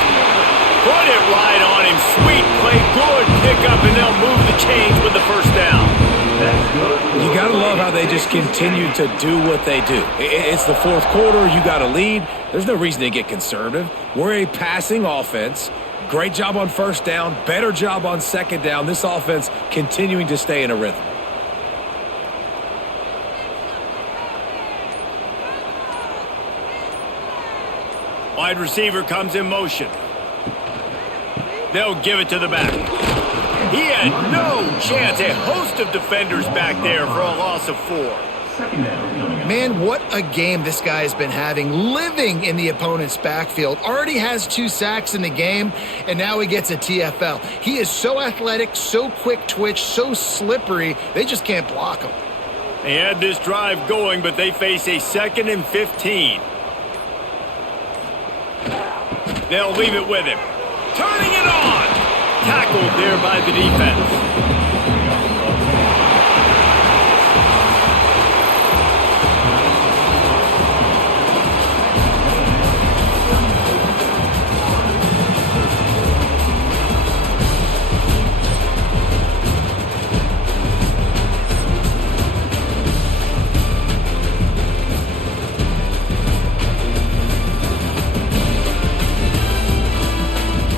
Put it right on him. Sweet play, good pickup, and they'll move the chains with the first down. You got to love how they just continue to do what they do. It's the 4th quarter. You got a lead. There's no reason to get conservative. We're a passing offense. Great job on first down. Better job on 2nd down. This offense continuing to stay in a rhythm. Wide receiver comes in motion. They'll give it to the back. He had no chance. A host of defenders back there for a loss of 4. Man, what a game this guy has been having, living in the opponent's backfield. Already has 2 sacks in the game, and now he gets a TFL. He is so athletic, so quick twitch, so slippery, they just can't block him. They had this drive going, but they face a 2nd and 15. They'll leave it with him. Turning it on! Tackled there by the defense.